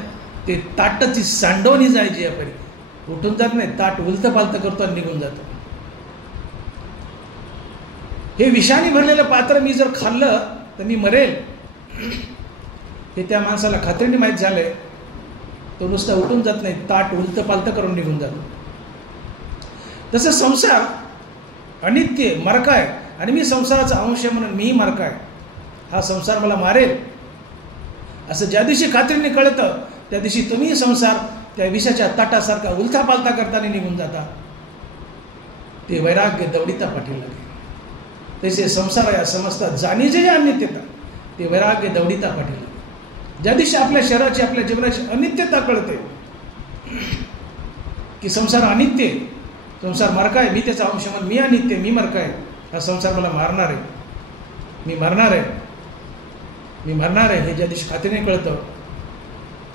ते ताटाची सांडवणी जायची यापरी. उठून जात नाही, ताट उलतं पालतं करतो आणि निघून जातो. हे विषाने भरलेलं पात्र मी जर खाल्लं तर मी मरेल, हे त्या माणसाला खात्रीने माहीत झालंय. तो नुसता उठून जात नाही, ताट उलतं पालतं करून निघून जातो. तसं संसार अनित्य मरकाय आणि मी संसाराचा अंश म्हणून मी मरकाय. हा संसार मला मारेल असं ज्या दिवशी खात्रीने कळतं त्या दिवशी तुम्ही संसार त्या विषाच्या ताटासारखा उलथा पालता करताना निघून जाता. ते वैराग्य दवडिता पाठील लागे. तसे संसार या समजतात जाणीचे जे अनित्यता ते वैराग्य दवडिता पाठील लागे. ज्या दिवशी आपल्या शरीराची आपल्या जीवनाची अनित्यता कळते की संसार अनित्य, संसार मरकाय, मी त्याचा अंश म्हणून मी अनित्य, मी मरकाय, हा संसार मला मारणार आहे, मी मरणार आहे, मी मरणार आहे, हे ज्या दिवशी खात्रीने कळतं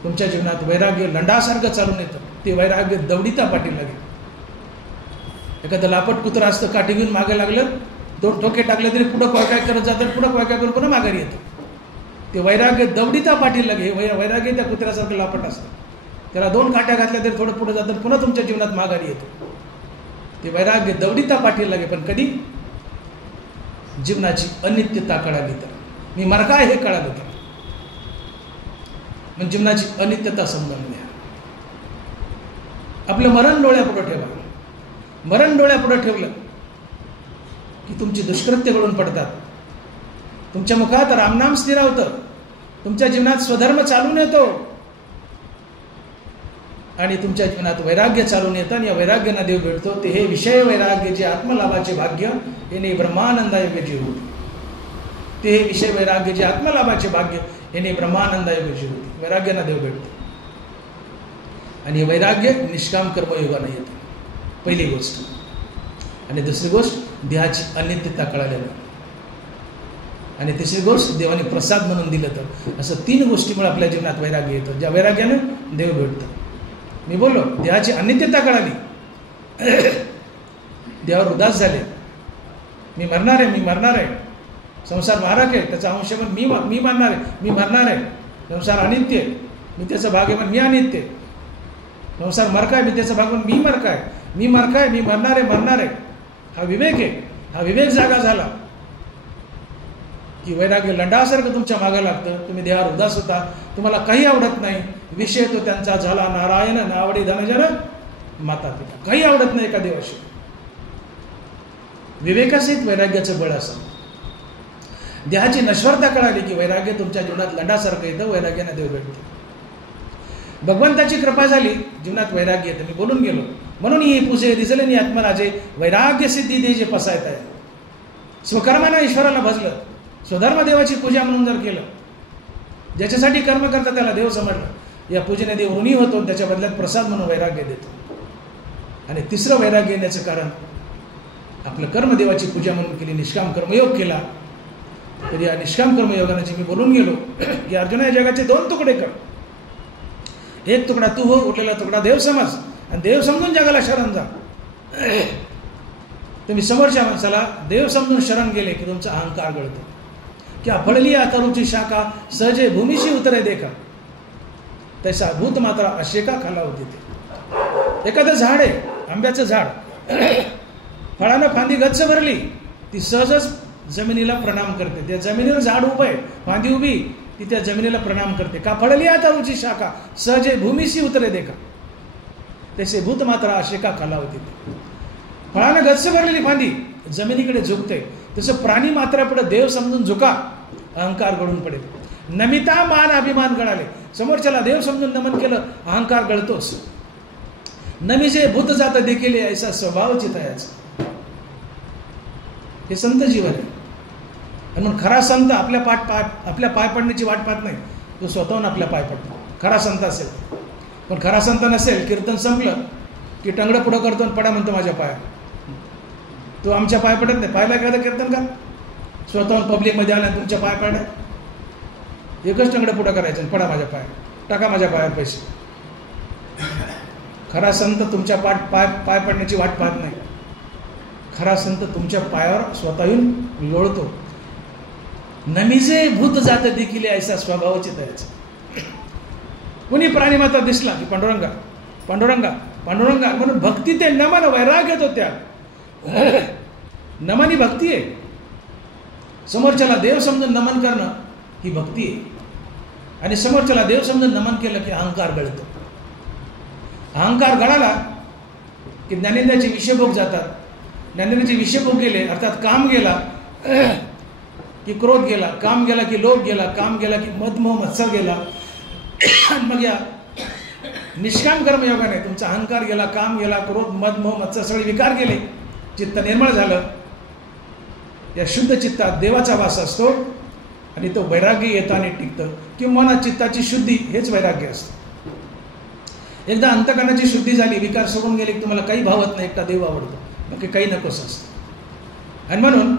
तुमच्या जीवनात वैराग्य लंडासारखं चालून येतं. ते वैराग्य दवडिता पाठील लागे. एखादं लापट कुत्रं असतं, काठी घेऊन मागे लागलं, 2 ठोके टाकले तरी पुढं काय करत जातं, पुढं काय करून पुन्हा माघारी येतं. ते वैराग्य दवडिता पाठील लागे. हे वैराग्य त्या कुत्र्यासारखं लापट असतं. त्याला 2 काट्या घातल्या तरी थोडं पुढं जातं, पुन्हा तुमच्या जीवनात माघारी येतो. ते वैराग्य दवडिता पाठील लागे. पण कधी जीवनाची अनित्यता कळाली तर, मी मरकाय हे कळालं तर, मग जीवनाची अनित्यता समजून घ्या. आपलं मरण डोळ्यापुढं ठेवा. मरण डोळ्यापुढं ठेवलं की तुमची दुष्कृत्य घडून पडतात. तुमच्या मुखात रामनाम स्थिरावतं, तुमच्या जीवनात स्वधर्म चालून येतो आणि तुमच्या जीवनात वैराग्य चालून येतं. आणि या वैराग्यानं देव भेटतो. ते हे विषय वैराग्य जे आत्मलाभाचे भाग्य याने ब्रह्मानंदायोग्य जीव होते. ते हे विषय वैराग्य जे आत्मलाभाचे भाग्य याने ब्रह्मानंदायोग्य जीव होते. वैराग्यानं देव भेटतो. आणि हे वैराग्य निष्काम कर्मयोगानं येतं, पहिली गोष्ट. आणि दुसरी गोष्ट देहाची अनित्यता कळालेलं. आणि तिसरी गोष्ट देवाने प्रसाद म्हणून दिलं तर. असं 3 गोष्टीमुळे आपल्या जीवनात वैराग्य येतं, ज्या वैराग्यानं देव भेटतं. मी बोललो देहाची अनित्यता कळाली, देवावर उदास झाले, मी मरणार आहे, मी मरणार आहे, संसार मारक आहे, त्याचा अंश पण मी मरणार आहे, मी मरणार आहे, संसार अनित्य, मी त्याचा भाग आहे पण मी अनित्य, संसार मरकाय, मी त्याचा भाग पण मी मरकाय, मी मरकाय, मी मरणार आहे, मरणार आहे. हा विवेक आहे. हा विवेक जागा झाला की वैराग्य लंडासारखं तुमच्या मागं लागतं. तुम्ही देहावर उदास होता, तुम्हाला काही आवडत नाही, विषय तो त्यांचा झाला नारायण नावडी धनजन माता पिता, काही आवडत नाही एका देवाशी. विवेकासहित वैराग्याचं बळ असं. देहाची नश्वरता कळाली की वैराग्य तुमच्या जीवनात लंडासारखं येतं, वैराग्याने देव भेटतो. भगवंताची कृपा झाली, जीवनात वैराग्य येतं. मी बोलून गेलो. म्हणून ही पूजे रिझलेनी आत्मराजे वैराग्य सिद्धी दे जे पसायत आहे. स्वकर्मानं ईश्वराला भजलं, स्वधर्म देवाची पूजा म्हणून जर केलं, ज्याच्यासाठी कर्म करता त्याला देव समजलं, या पूजेने देव ऋणी होतो, त्याच्या बदल्यात प्रसाद म्हणून वैराग्य देतो. आणि तिसरं वैराग्य येण्याचं कारण आपलं कर्म देवाची पूजा म्हणून केली, निष्काम कर्मयोग केला. तर या निष्काम कर्मयोगाने मी बोलून गेलो की अर्जुना या जगाचे 2 तुकडे कर. एक तुकडा तू हो, उरलेला तुकडा देव समज आणि देव समजून जगाला शरण जा. तुम्ही समोरच्या माणसाला देव समजून शरण गेले की तुमचा अहंकार गळतो. क्या फळली तरुची शाखा सहजे भूमीशी उतरे देखा, तैसा भूत मात्रा अशेका खाला होती. ते एखादं झाड आहे, आंब्याचं झाड, फळानं फांदी गच्च भरली, ती सहजच जमिनीला प्रणाम करते. त्या जमिनीला झाड उभं आहे, फांदी उभी, ती त्या जमिनीला प्रणाम करते. का फळली तरुची शाखा सहजे भूमीशी उतरे देखा, तैसे भूत मात्रा अशेका खाला होती. फळानं गच्च भरलेली फांदी जमिनीकडे झुकते, तसं प्राणी मात्रा पुढे देव समजून झुका, अहंकार गळून पडेल. नमिता मान अभिमान गळाले, समोरच्याला देव समजून नमन केलं, अहंकार गळतोच. नमीचे भूत जात देखील ऐसा स्वभाव चितायाचा. हे संत जीवन आहे. आणि म्हणून खरा संत आपल्या पाय पडण्याची वाट पाहत नाही, तो स्वतःहून आपल्या पाय पडतो. खरा संत असेल. पण खरा संत नसेल, कीर्तन संपलं की टंगडं पुढं करतो आणि पडा म्हणतो माझ्या पाया. तो आमच्या पाय पडत नाही. पायला एखादं कीर्तन का स्वतःहून पब्लिकमध्ये आल्या तुमच्या पाय पडल्या, एकच टंगडं पुढं करायचं, पडा माझ्या पाय, टाका माझ्या पायावर पैसे. खरा संत तुमच्या पाय पडण्याची वाट पाहत नाही. खरा संत तुमच्या पायावर स्वतःहून लोळतो. नमीचे भूत जात देखील ऐसा स्वभावाचे तयाचा. कुणी प्राणीमाता दिसला की पांडुरंगा पांडुरंगा पांडुरंगा म्हणून भक्ती, ते नमन वैराग्य तो त्या नमन ही भक्ती आहे. समोरच्याला देव समजून नमन करणं ही भक्ती आहे. आणि समोरच्याला देव समजून नमन केलं की अहंकार गळतो. अहंकार गळाला की ज्ञानेंद्रियाचे विषयभोग जातात. ज्ञानेंद्रियाचे विषयभोग गेले अर्थात काम गेला की क्रोध गेला, काम गेला की लोभ गेला, काम गेला की मदमोह मत्सर गेला. आणि मग या निष्काम कर्मयोगाने तुमचा अहंकार गेला, काम गेला, क्रोध मदमोह मत्सर सगळे विकार गेले, चित्त निर्मळ झालं. या शुद्ध चित्तात देवाचा वास असतो आणि तो वैराग्य येताना टिकतं. किंवा मनात चित्ताची शुद्धी हेच वैराग्य असतं. एकदा अंतकरणाची शुद्धी झाली, विकार सोडून गेले की तुम्हाला काही भावत नाही, एकटा देव आवडतो, मग काही नकोस असतं. आणि म्हणून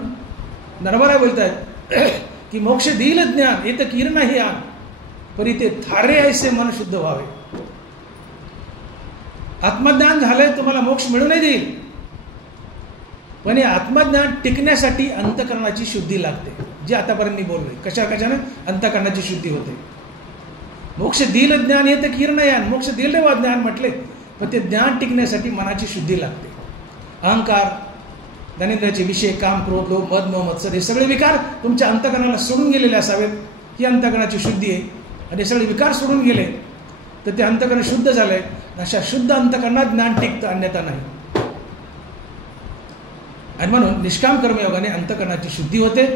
नरवरा बोलतायत की मोक्ष देईल ज्ञान येत किरण ही आण, परी ते थारे ऐसे मन शुद्ध व्हावे. आत्मज्ञान झालंय, तुम्हाला मोक्ष मिळूनही देईल, पण हे आत्मज्ञान टिकण्यासाठी अंतकरणाची शुद्धी लागते, जी आतापर्यंत मी बोललोय. कशाने अंतकरणाची शुद्धी होते. मोक्ष देईल ज्ञान येतं किरण यान, मोक्ष देईल वा ज्ञान म्हटले, पण ते ज्ञान टिकण्यासाठी मनाची शुद्धी लागते. अहंकार, ज्ञानेंद्रियाचे विषय, काम, क्रोध, लोभ, मद, मोह, मत्सर हे सगळे विकार तुमच्या अंतकरणाला सोडून गेलेले असावेत. ही अंतकरणाची शुद्धी आहे. आणि हे सगळे विकार सोडून गेले तर ते अंतकरण शुद्ध झालंय. अशा शुद्ध अंतकरणात ज्ञान टिकतं, अन्यथा नाही. आणि म्हणून निष्काम कर्मयोगाने अंतकरणाची शुद्धी होते.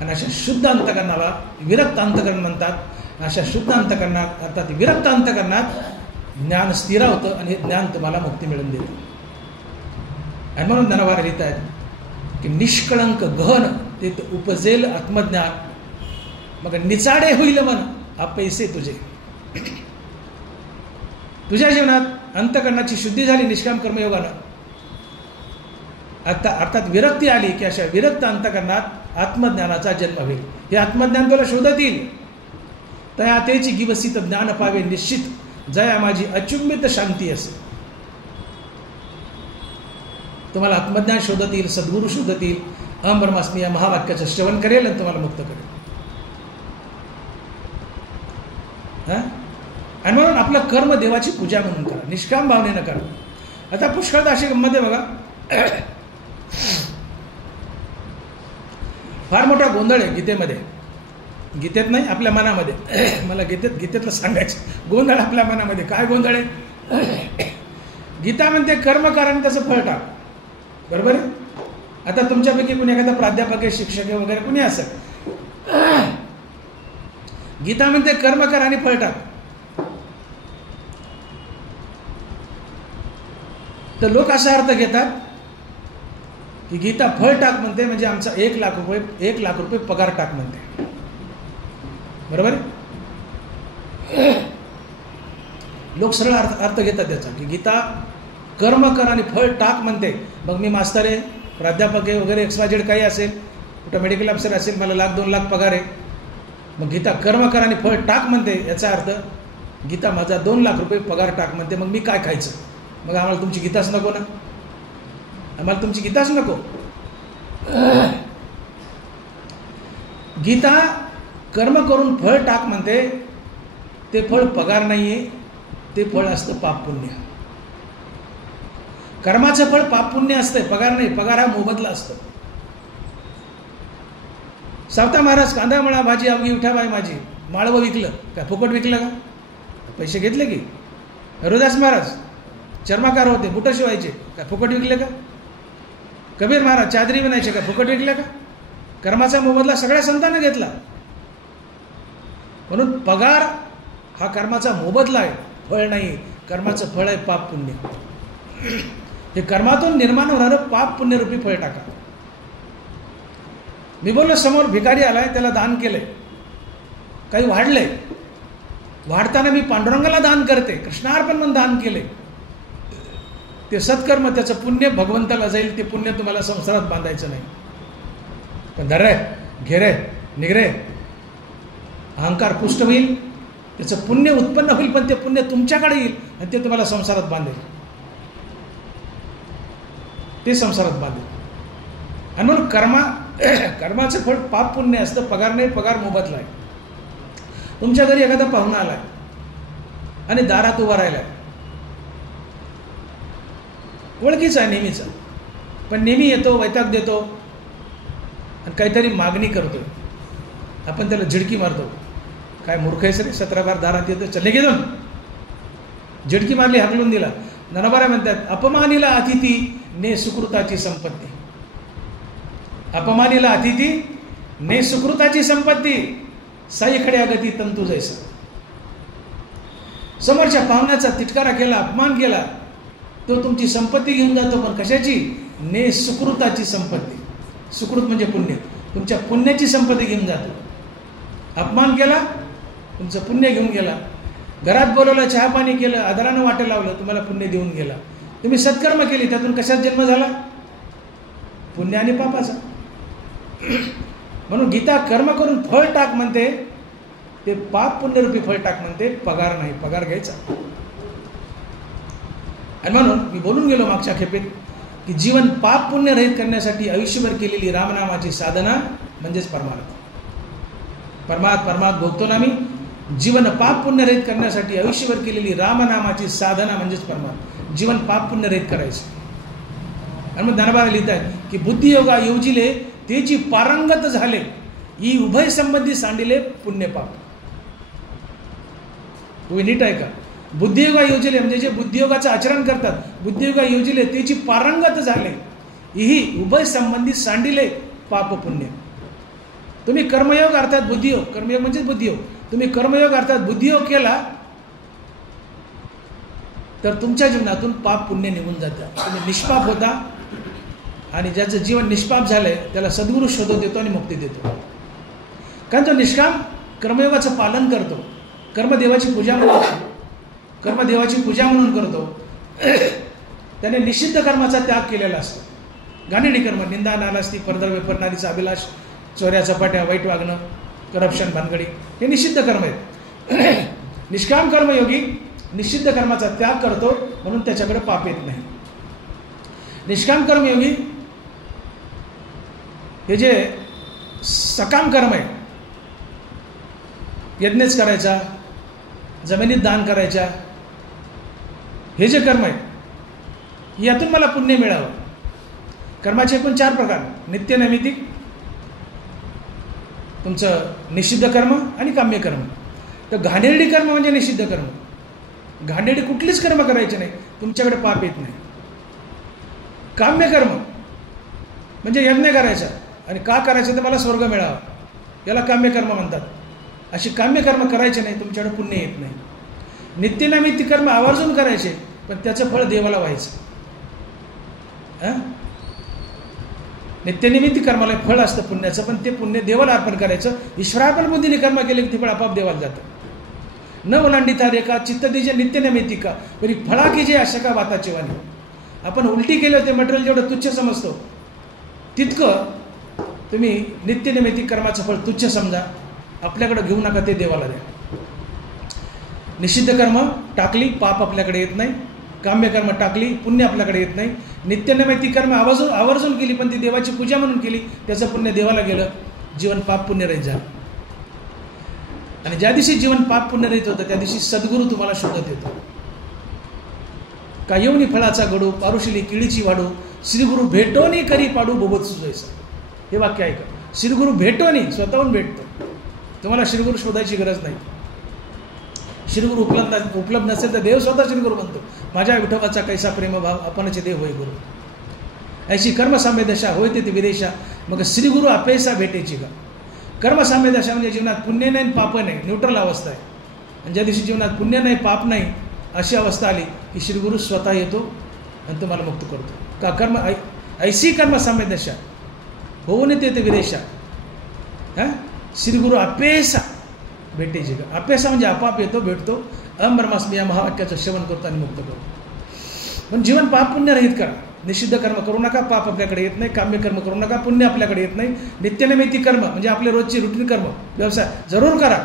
आणि अशा शुद्ध अंतकरणाला विरक्त अंतकरण म्हणतात. अशा शुद्ध अंतकरणात अर्थात विरक्त अंतकरणात ज्ञान स्थिर होतं आणि हे ज्ञान तुम्हाला मुक्ती मिळून देतं. आणि म्हणून ज्ञानवार लिहित आहेत की निष्कळंक गहन ते उपजेल आत्मज्ञान, मग निचाडे होईल मन अपैसे तुझे. तुझ्या जीवनात अंतकरणाची शुद्धी झाली निष्काम कर्मयोगानं, अर्थात विरक्ती आली की अशा विरक्त अंतकरणात आत्मज्ञानाचा जन्म होईल. हे आत्मज्ञान तुला शोधत येईल. तया तेची गिवसित ज्ञान पावे निश्चित, जया माझी अचुंबित शांती असे. तुम्हाला आत्मज्ञान शोधत येईल, सद्गुरू शोधत येईल. अहम ब्रह्मास्मी या महावाक्याचं श्रवण करेल आणि तुम्हाला मुक्त करेल. आणि म्हणून आपलं कर्म देवाची पूजा म्हणून करा, निष्काम भावनेनं करा. आता पुष्कळदा अशी गंमत आहे बघा, फार मोठा गोंधळ आहे गीतेमध्ये. गीतेत नाही, आपल्या मनामध्ये. मला गीतेतलं सांगायचं गोंधळ आपल्या मनामध्ये. काय गोंधळ आहे? गीता म्हणते कर्म करा आणि त्याचं फळ टाक. बरोबर आहे? आता तुमच्यापैकी कुणी एखादा प्राध्यापक आहे, शिक्षक आहे वगैरे कुणी असेल, गीता म्हणते कर्म करा आणि फळ टाक. तर लोक असा अर्थ घेतात की गीता फळ टाक म्हणते म्हणजे आमचा 1 लाख रुपये पगार टाक म्हणते. बरोबर आहे? लोक सरळ अर्थ घेतात त्याचा की गीता कर्म कर आणि फळ टाक म्हणते. मग मी मास्तर आहे, प्राध्यापक आहे वगैरे XYZ काही असेल, कुठं मेडिकल अफसर असेल, मला 1-2 लाख पगार आहे, मग गीता कर्म कर आणि फळ टाक म्हणते. याचा अर्थ गीता माझा 2 लाख रुपये पगार टाक म्हणते. मग मी काय खायचं? मग आम्हाला तुमची गीताच नको ना, आम्हाला तुमची गीताच नको. गीता कर्म करून फळ टाक म्हणते. ते फळ पगार नाहीये, ते फळ असतं पाप पुण्य. कर्माचं फळ पाप पुण्य असतं, पगार नाही. पगार हा मोबदला असतो. सावता महाराज कांदा मळा भाजी अवघी उठाबाई माझी, माळवं विकलं का? फुकट विकलं का? पैसे घेतले की. हरिदास महाराज चर्माकार होते, बुटं शिवायचे का? फुकट विकले का? कबीर महाराज चादरी बनायचे का? फुकट विकले का? कर्माचा मोबदला सगळ्या संतांना घेतला. म्हणून पगार हा कर्माचा मोबदला आहे, फळ नाही. कर्माचं फळ आहे पाप पुण्य. हे कर्मातून निर्माण होणारं पाप पुण्यरूपी फळ टाका. मी बोललो समोर भिकारी आलाय, त्याला दान केलंय, काही वाढलंय, वाढताना मी पांडुरंगाला दान करते, कृष्णार्पण म्हणून दान केले. ते सत्कर्म, त्याचं पुण्य भगवंताला जाईल. ते पुण्य तुम्हाला संसारात बांधायचं नाही. पण धर रे, घे रे, निघ रे, अहंकार पुष्ट होईल, त्याचं पुण्य उत्पन्न होईल, पण ते पुण्य तुमच्याकडे येईल आणि ते तुम्हाला संसारात बांधेल. ते संसारात बांधेल. आणि म्हणून कर्माचं फळ पाप पुण्य असतं, पगार नाही. पगार मोबदला आहे. तुमच्या घरी एखादा पाहुणा आलाय आणि दारात उभा राहिलाय, ओळखीचा आहे नेहमीचा, पण नेहमी येतो, वैताग देतो आणि काहीतरी मागणी करतोय. आपण त्याला झिडकी मारतो, काय मूर्ख आहेस रे, 17 बार दारात येतो, चल निघे जाऊन. झटकी मारली, हाकलून दिला. ज्ञानोबा म्हणतात, अपमानीला अतिथी ने सुकृताची संपत्ती. अपमानीला अतिथी ने सुकृताची संपत्ती, साईकडे अगती तंतू जैसा. समोरच्या पाहुण्याचा तिटकारा केला, अपमान केला, तो तुमची संपत्ती घेऊन जातो. पण कशाची? ने सुकृताची संपत्ती. सुकृत म्हणजे पुण्य. तुमच्या पुण्याची संपत्ती घेऊन जातो. अपमान केला, तुमचं पुण्य घेऊन गेला. घरात बोलवलं, चहा पाणी केलं, आदरानं वाटं लावलं, तुम्हाला पुण्य देऊन गेला. तुम्ही सत्कर्म केली, त्यातून कशात जन्म झाला? पुण्य आणि पापाचा. म्हणून गीता कर्म करून फळ टाक म्हणते, ते पाप पुण्यरूपी फळ टाक म्हणते, पगार नाही. पगार घ्यायचा. आणि म्हणून मी बोलून गेलो मागच्या खेपेत की जीवन पाप पुण्य रहित करण्यासाठी आयुष्यभर केलेली रामनामाची साधना म्हणजेच परमार्थ. परमार्थ भोगतो ना मी. जीवन पाप पुण्य रहित करण्यासाठी आयुष्यभर केलेली रामनामाची साधना म्हणजेच परमार्थ. जीवन पाप पुण्य रहित करायचं. आणि मग ज्ञानोबा लिहितात की बुद्धियोगा योजिले तेची पारंगत झाले, ही उभय संबंधी सांडिले पुण्य पाप. तुम्ही नीट ऐका. बुद्धियोगा योजिले म्हणजे जे बुद्धियोगाचं आचरण करतात, बुद्धियोगा योजिले तेची पारंगत झाले, ही उभय संबंधी सांडिले पाप पुण्य. तुम्ही कर्मयोग अर्थात बुद्धियोग, कर्मयोग म्हणजे बुद्धियोग, तुम्ही कर्मयोग अर्थात बुद्धियोग केला तर तुमच्या जीवनातून पाप पुण्य निघून जातं. तुम्ही निष्पाप होता. आणि ज्याचं जीवन निष्पाप झालंय त्याला सद्गुरू शोधत देतो आणि मुक्ती देतो. कारण तो निष्काम कर्मयोगाचं पालन करतो. कर्मदेवाची पूजा म्हणून करतो. त्याने निषिद्ध कर्माचा त्याग केलेला असतो. घाणेरडी कर्म, निंदा, नालास्ती, परदर, वेपरणारीचा अभिलाष, चोऱ्या चपाट्या, वाईट वागणं, करप्शन, भानगडी, हे निषिद्ध कर्म आहेत. निष्काम कर्मयोगी निषिद्ध कर्माचा त्याग करतो, म्हणून त्याच्याकडे पाप येत नाही. निष्काम कर्मयोगी हे जे सकाम कर्म आहे, यज्ञच करायचा, जमिनीत दान करायच्या, हे जे कर्म आहे यातून मला पुण्य मिळावं. कर्माचे एकूण 4 प्रकार: नित्यनैमित्तिक, तुमचं निषिद्ध कर्म आणि काम्य कर्म. तर घाणेरडी कर्म म्हणजे निषिद्ध कर्म. घाणेरडी कुठलीच कर्म करायचे नाही, तुमच्याकडे पाप येत नाही. काम्य कर्म म्हणजे यज्ञ करायचा, आणि का करायचं तर मला स्वर्ग मिळावा, याला काम्य कर्म म्हणतात. अशी काम्य कर्म करायचे नाही, तुमच्याकडे पुण्य येत नाही. नित्यनैमित्तिक कर्म आवर्जून करायचे, पण त्याचं फळ देवाला व्हायचं. नित्यनिमित्तिक कर्माला फळ असतं पुण्याचं, पण ते पुण्य देवाला अर्पण करायचं. ईश्वरार्पण बुद्धीने कर्म केले की ते फळ आपाप देवाला जातं. न ओलांडिता रेखा चित्तदीजे नित्यनैमित्तिका तरी फळा की जे अशका वाताची वाणी. आपण उलटी केलं ते मटेरियल जेवढं तुच्छ समजतो, तितकं तुम्ही नित्यनैमित्तिक कर्माचं फळ तुच्छ समजा. आपल्याकडे घेऊ नका, ते देवाला द्या. निषिद्ध कर्म टाकली, पाप आपल्याकडे येत नाही. काम्य कर्म टाकली, पुण्य आपल्याकडे येत नाही. नित्यनैमित्तिक कर्म आवर्जून केली, पण ती देवाची पूजा म्हणून केली, त्याचं पुण्य देवाला गेलं. जीवन पाप पुण्य रहित झालं. आणि ज्या दिवशी जीवन पाप पुण्य रहित होतं त्या दिवशी सद्गुरू तुम्हाला शोधत येतो. का येऊनी फळाचा गडू, पारुशिली किळीची वाडू, श्रीगुरु भेटोनी करी पाडू बोबत सुजायचा. हे वाक्य ऐका. श्रीगुरु भेटोनी, स्वतःहून भेटतो. तुम्हाला श्रीगुरु शोधायची गरज नाही. श्रीगुरु उपलब्ध नसेल तर देव स्वतः श्रीगुरु म्हणतो. माझ्या विठोबाचा कैसा प्रेमभाव, आपणचे देव होय गुरु. ऐशी कर्मसाम्य दशा होय ते विदेशा, मग श्रीगुरु अपेसा भेटेची का. कर्मसाम्य दशा म्हणजे जीवनात पुण्य नाही पाप नाही, न्यूट्रल अवस्था आहे. आणि ज्या दिवशी जीवनात पुण्य नाही पाप नाही अशी अवस्था आली की श्रीगुरु स्वतः येतो आणि तुम्हाला मुक्त करतो. का कर्म ऐशी कर्मसाम्य दशा होऊन ते विदेशा, श्रीगुरु अपेसा भेटेची का. अपेसा म्हणजे आपाप येतो, भेटतो. अहम ब्रह्मास्मी या महावाक्याचं श्रवण करतो आणि मुक्त करतो. पण जीवन पाप पुण्य रहित करा. निषिद्ध कर्म करू नका, पाप आपल्याकडे येत नाही. काम्य कर्म करू नका, पुण्य आपल्याकडे येत नाही. नित्यनैमित्तिक कर्म म्हणजे आपले रोजची रुटीन कर्म, व्यवसाय जरूर करा,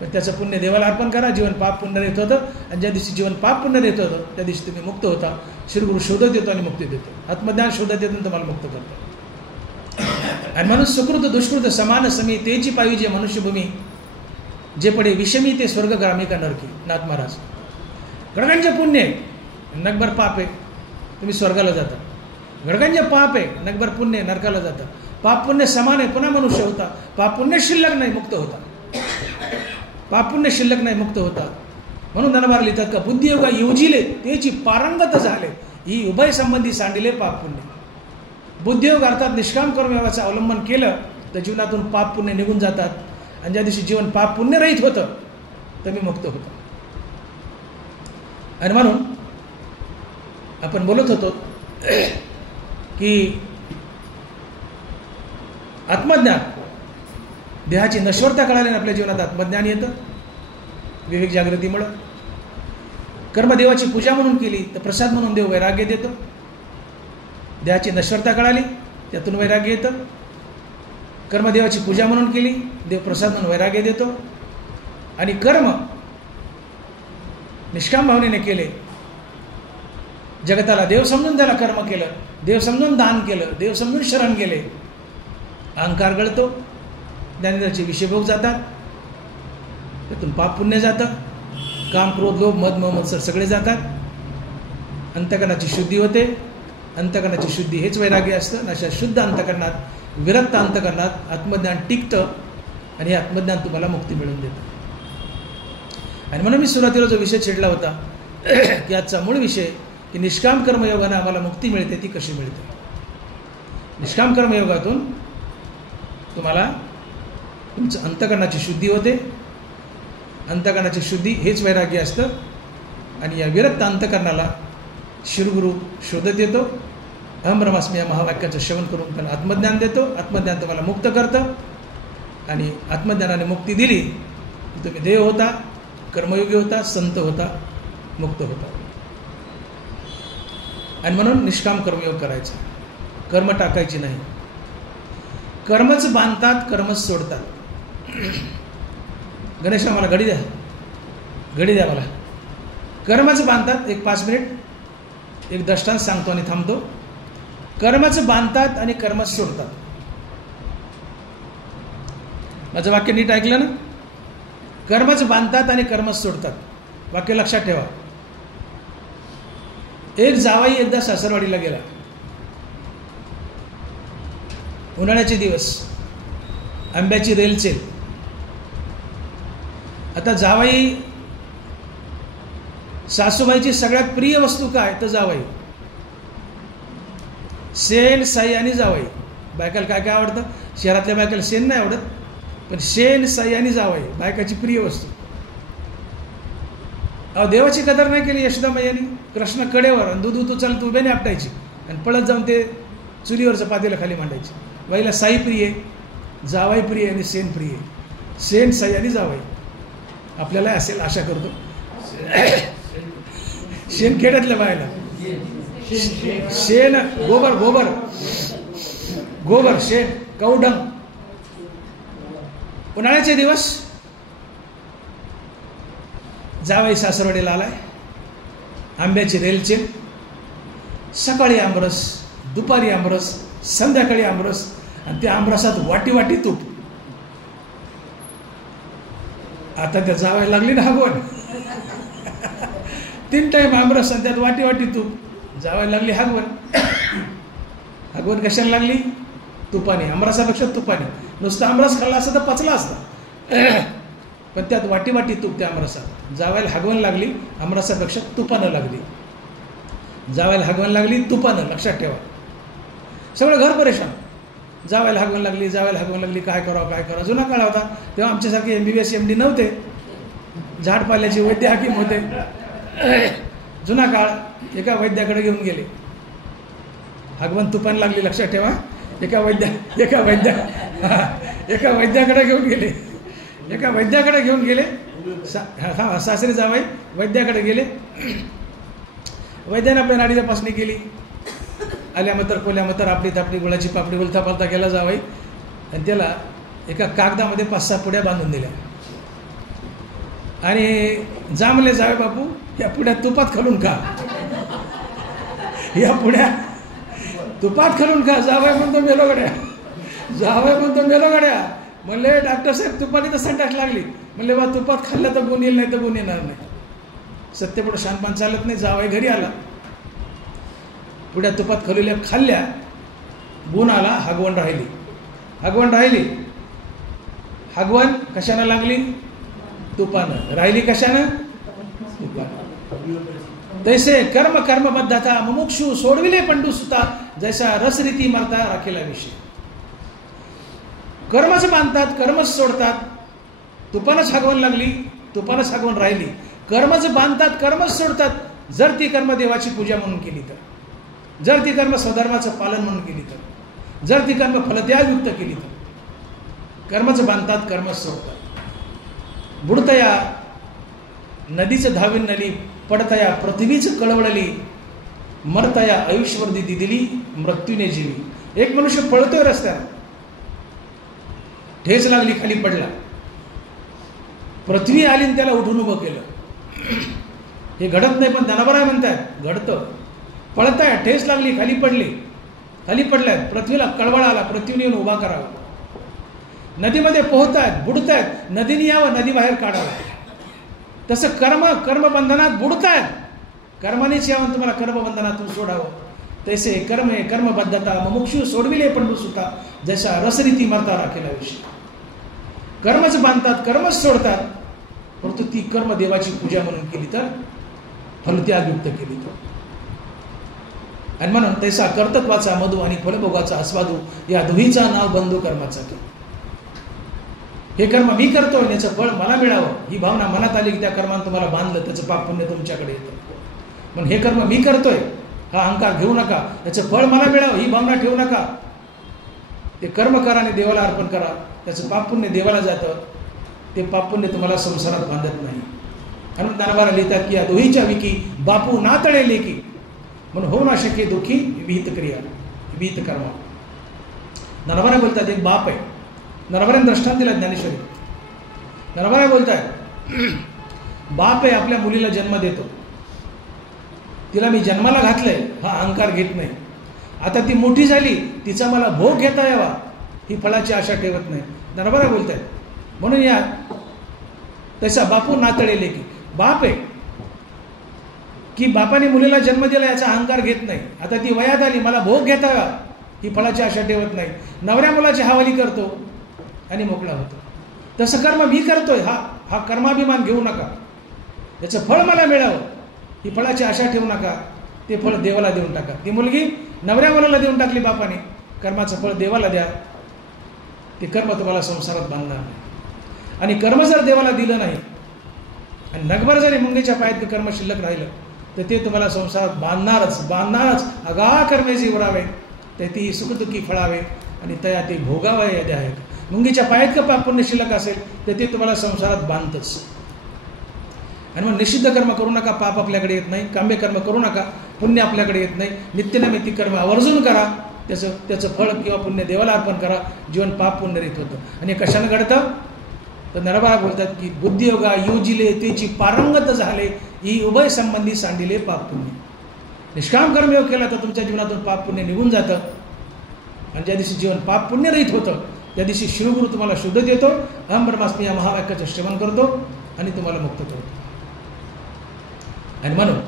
पण त्याचं पुण्य देवाला अर्पण करा. जीवन पाप पुण्य रहित होतं. आणि ज्या दिवशी जीवन पाप पुण्य रहित होतं त्या दिवशी तुम्ही मुक्त होता. श्रीगुरु शोधत येतो आणि मुक्ती देतो. आत्मज्ञान शोधत येतो आणि तुम्हाला मुक्त करतो. आणि म्हणून सुकृत दुष्कृत समान समी तेची पायी जे मनुष्यभूमी, जे पडे विषमी ते स्वर्गग्रामी का नरकी. नाथ महाराज. गडगंज पुण्य आहे, नकभर पाप आहे, तुम्ही स्वर्गाला जाता. गडगंज पाप आहे, नकभर पुण्य आहे, नरकाला जाता. पाप पुण्य समान आहे, पुन्हा मनुष्य होता. पाप पुण्य शिल्लक नाही, मुक्त होता. पाप पुण्य शिल्लक नाही, मुक्त होता. म्हणून धनभार लिहितात का बुद्धियोगा योजिले त्याची पारंगत झाले ही उभय संबंधी सांडिले पाप पुण्य. बुद्धियोग अर्थात निष्काम कर्मयोगाचं अवलंबन केलं तर जीवनातून पाप पुण्य निघून जातात आणि ज्या दिवशी जीवन पाप पुण्य रहित होतं तर मी मुक्त होतो. आणि म्हणून आपण बोलत होतो की आत्मज्ञान देहाची नश्वरता कळाल्याने आपल्या जीवनात आत्मज्ञान येतं विवेक जागृतीमुळं. कर्मदेवाची पूजा म्हणून केली तर प्रसाद म्हणून देव वैराग्य देतो. देहाची नश्वरता कळाली त्यातून वैराग्य येतं. कर्मदेवाची पूजा म्हणून केली देव प्रसाद म्हणून वैराग्य देतो. आणि कर्म निष्काम भावनेने केले जगताला देव समजून त्याला कर्म केलं देव समजून दान केलं देव समजून शरण गेले अहंकार गळतो ज्ञानेंद्रियाचे विषयभोग जातात त्यातून पाप पुण्य जातं. काम क्रोध लोभ मद मत्सर सगळे जातात. अंतकरणाची शुद्धी होते. अंतकरणाची शुद्धी हेच वैराग्य असतं. अशा शुद्ध अंतकरणात विरक्त अंतकरणात आत्मज्ञान टिकतं आणि हे आत्मज्ञान तुम्हाला मुक्ती मिळवून देतं. आणि म्हणून मी सुरुवातीला जो विषय छेडला होता की आजचा मूळ विषय की निष्काम कर्मयोगाने आम्हाला मुक्ती मिळते ती कशी मिळते. निष्काम कर्मयोगातून तुम्हाला तुमचं अंतकरणाची शुद्धी होते. अंतकरणाची शुद्धी हेच वैराग्य असतं. आणि या विरक्त अंतकरणाला शिरगुरु शोधत येतो. अहम ब्रह्मास्मी या महावाक्याचं श्रवण करून त्याला आत्मज्ञान देतो. आत्मज्ञान तुम्हाला मुक्त करतं. आणि आत्मज्ञानाने मुक्ती दिली की तुम्ही देव होता कर्मयोगी होता संत होता मुक्त होता. आणि म्हणून निष्काम कर्मयोग करायचा. कर्म टाकायची नाही. कर्मच बांधतात कर्मच सोडतात. गणेश मला घडी द्या मला. कर्मच बांधतात. एक 5 मिनिट एक दृष्टांत सांगतो आणि थांबतो. कर्मच बांधतात आणि कर्मच सोडतात. माझं वाक्य नीट ऐकलं ना. कर्मच बांधतात आणि कर्मच सोडतात. वाक्य लक्षात ठेवा. एक जावाई एकदा सासरवाडीला गेला. उन्हाळ्याचे दिवस आंब्याची रेलचेल. आता जावाई सासूबाईची सगळ्यात प्रिय वस्तू काय तर जावाई. शेण साई आणि जावाई. बायकाला काय काय आवडतं. शहरातल्या बायकाला शेण नाही आवडत पण शेण साई आणि जावाई बायकाची प्रिय वस्तू. अहो देवाची कदर नाही केली यशोदामाईयांनी. कृष्ण कडेवर आणि दूध उचल उभ्याने आपटायची आणि पळत जाऊन ते चुलीवरचं पातेलं खाली मांडायची. बाईला साई प्रिय जावाई प्रिय आणि शेण प्रिय. शेण साई आणि जावाई आपल्याला असेल आशा करतो. शेण खेड्यातल्या बायला शेण गोबर गोबर गोबर शेण कौडंग. उन्हाळ्याचे दिवस जावाई सासरवाडीला आलाय. आंब्याची रेलचेल. सकाळी आमरस दुपारी आमरस संध्याकाळी आमरस आणि त्या आमरसात वाटी वाटी तूप. आता त्या जावायला लागली ना हगवण. 3 टाईम आमरस आणि त्यात वाटी वाटी तूप. जावायला लागली हगवण. हगवण कशाला लागली तुपाने. आमरसापेक्षा तुपाने. नुसतं आमरस खाल्ला असता तर पचला असता पण त्यात वाटी वाटी तूप त्या आमरसात. जावायला हगवण लागली आमरसापेक्षा तुपानं लागली. जावायला हगवण लागली तुपानं. लक्षात ठेवा. सगळं घर परेशान. जावायला हगवण लागली जावायला हगवण लागली. काय करावं काय करावं. जुना काळ होता तेव्हा आमच्यासारखे MBBS MD नव्हते. झाडपाल्याचे वैद्य हाकीम होते. जुना काळ. एका वैद्याकडे घेऊन गेले. हगवण तुपानं लागली. लक्षात ठेवा. एका वैद्याकडे घेऊन गेले. एका वैद्याकडे घेऊन गेले. सासरे जावाई वैद्याकडे गेले. वैद्याने आपल्या नाडी तपासणी केली. आल्यामतर कोल्यामतर आपली तापडी गुळाची पापडी उलथा पालथा केला जावाई आणि त्याला एका कागदामध्ये 5-6 पुड्या बांधून दिल्या आणि जांभले जावे बापू या पुड्या तुपात घालून खा. या पुड्या तुपात घालून खा. जावाई म्हणतो मेलो गड्या. जावाई म्हणतो मेलो गड्या. म्हणले डॉक्टर साहेब तुपाने तर संडास लागली. म्हणले बा तुपात खाल्लं तर गुण येईल नाही तर गुण येणार नाही. सत्यपुढं शानपान चालत नाही. जावाई घरी आला. पुढ्या तुपात खाल्ल्या. गुण आला. हगवण राहिली. हगवण कशानं लागली तुपानं. राहिली कशानं तैसे कर्म कर्मबद्धता मुमुक्षु सोडविले पंडू सुता, जैसा रसरीती मरता राखेला विषय. कर्मच बांधतात, कर्मच सोडतात. तुपानच हागवण लागली, तुपानच हागवण राहिली. कर्मच बांधतात, कर्मच सोडतात. जर ती कर्म देवाची पूजा म्हणून केली तर, जर ती कर्म स्वधर्माचं पालन म्हणून केली तर, जर ती कर्म फलत्यागयुक्त केली तर. कर्मच बांधतात, कर्मच सोडतात. बुडतया नदीचं धावीन नली, पडतया पृथ्वीच कळवळली, मरतया आयुष्यवर्दी दिदिली, मृत्यूने जीवी. एक मनुष्य पळतोय रस्त्यावर, ठेच लागली, खाली पडला. पृथ्वी आली आणि त्याला उठून उभं केलं. हे घडत नाही, पण धनाभर आहे म्हणतात, घडतं. पळताय, ठेच लागली, खाली पडले, खाली पडल्यात, पृथ्वीला कळवळ आला, पृथ्वीने येऊन उभा करावा. नदीमध्ये पोहतायत, बुडतायत, नदीने यावं, नदी बाहेर काढावं. तसं कर्मबंधनात बुडतायत, कर्मानेच यावं तुम्हाला कर्मबंधनातून सोडावं. तैसे कर्मबद्धता मुमुक्षु सोडविले पंडू सुता, जैसा रसरीती मरता राखेला विषय. कर्मच बांधतात, कर्मच सोडतात. परंतु ती कर्म देवाची पूजा म्हणून केली तर, फलत्यागयुक्त केली तर. आणि म्हणून तैसा कर्तत्वाचा मधू आणि फलभोगाचा आस्वादू, या दोहीचा नाव बंधू कर्माचा केला. हे कर्म मी करतोय, याचं फळ मला मिळावं ही भावना मनात आली की त्या कर्मानं तुम्हाला बांधलं, त्याचं पाप पुण्य तुमच्याकडे येतं. पण हे कर्म मी करतोय हा अहंकार घेऊ नका, याचं फळ मला मिळावं ही भावना ठेवू नका. ते कर्म करा आणि देवाला अर्पण करा, त्याचं पाप पुण्य देवाला जातं. ते पाप पुण्य तुम्हाला संसारात बांधत नाही. म्हणून ज्ञानोबाला लिहितात की या दोहीच्या विकी बापू ना तळे लेकी, म्हणून होऊ ना शके दुःखी विहित क्रिया विहित कर्म. ज्ञानोबा बोलतात एक बाप आहे. ज्ञानोबाने दृष्टांत दिला ज्ञानेश्वरी. ज्ञानोबा बोलताय बाप आहे, आपल्या मुलीला जन्म देतो, तिला मी जन्माला घातलंय हा अहंकार घेत नाही. आता ती मोठी झाली, तिचा मला भोग घेता यावा ही फळाची आशा ठेवत नाही. ज्ञानोबा बोलताय म्हणून या तसा बापू नातळेले की बाप आहे की बापाने मुलीला जन्म दिला याचा अहंकार घेत नाही. आता ती वयात आली, मला भोग घेता यावा ही फळाची आशा ठेवत नाही. नवऱ्या मुलाची हवाली करतो आणि मोकळा होतो. तसं कर्म मी करतोय हा कर्माभिमान घेऊ नका, याचं फळ मला मिळावं ही फळाची आशा ठेवू नका. ते फळ देवाला देऊन टाका. ती मुलगी नवऱ्या मुलाला देऊन टाकली बापाने, कर्माचं फळ देवाला द्या. ते कर्म तुम्हाला संसारात बांधणार नाही. आणि कर्म जर देवाला दिलं नाही आणि नगभर जरी मुंगीच्या पायात कर्म शिल्लक राहिलं तर ते तुम्हाला संसारात बांधणारच. अगा कर्मे जीवरावे ते ती सुखदुःखी फळावे आणि तया ते भोगावं याद्या आहेत. मुंगीच्या पायात का पाप पुण्य शिल्लक असेल तर ते तुम्हाला संसारात बांधतच. आणि मग निषिद्ध कर्म करू नका, पाप आपल्याकडे येत नाही. काम्य कर्म करू नका, पुण्य आपल्याकडे येत नाही. नित्यनैमित्तिक कर्म आवर्जून करा, त्याचं फळ किंवा पुण्य देवाला अर्पण करा. जीवन पाप पुण्यरहित होतं. आणि कशानं घडतं तर नरबा बोलतात की बुद्धियोगा युजिले त्याची पारंगत झाले, ही उभय संबंधी सांडिले पाप पुण्य. निष्काम कर्मयोग केला तर तुमच्या जीवनातून पाप पुण्य निघून जातं. आणि ज्या दिवशी जीवन पाप पुण्यरहित होतं त्या दिवशी शिवगुरु तुम्हाला शुद्ध देतो, अहम ब्रह्मास्मी या महावाक्याचं श्रवण करतो आणि तुम्हाला मुक्त करतो. आणि म्हणून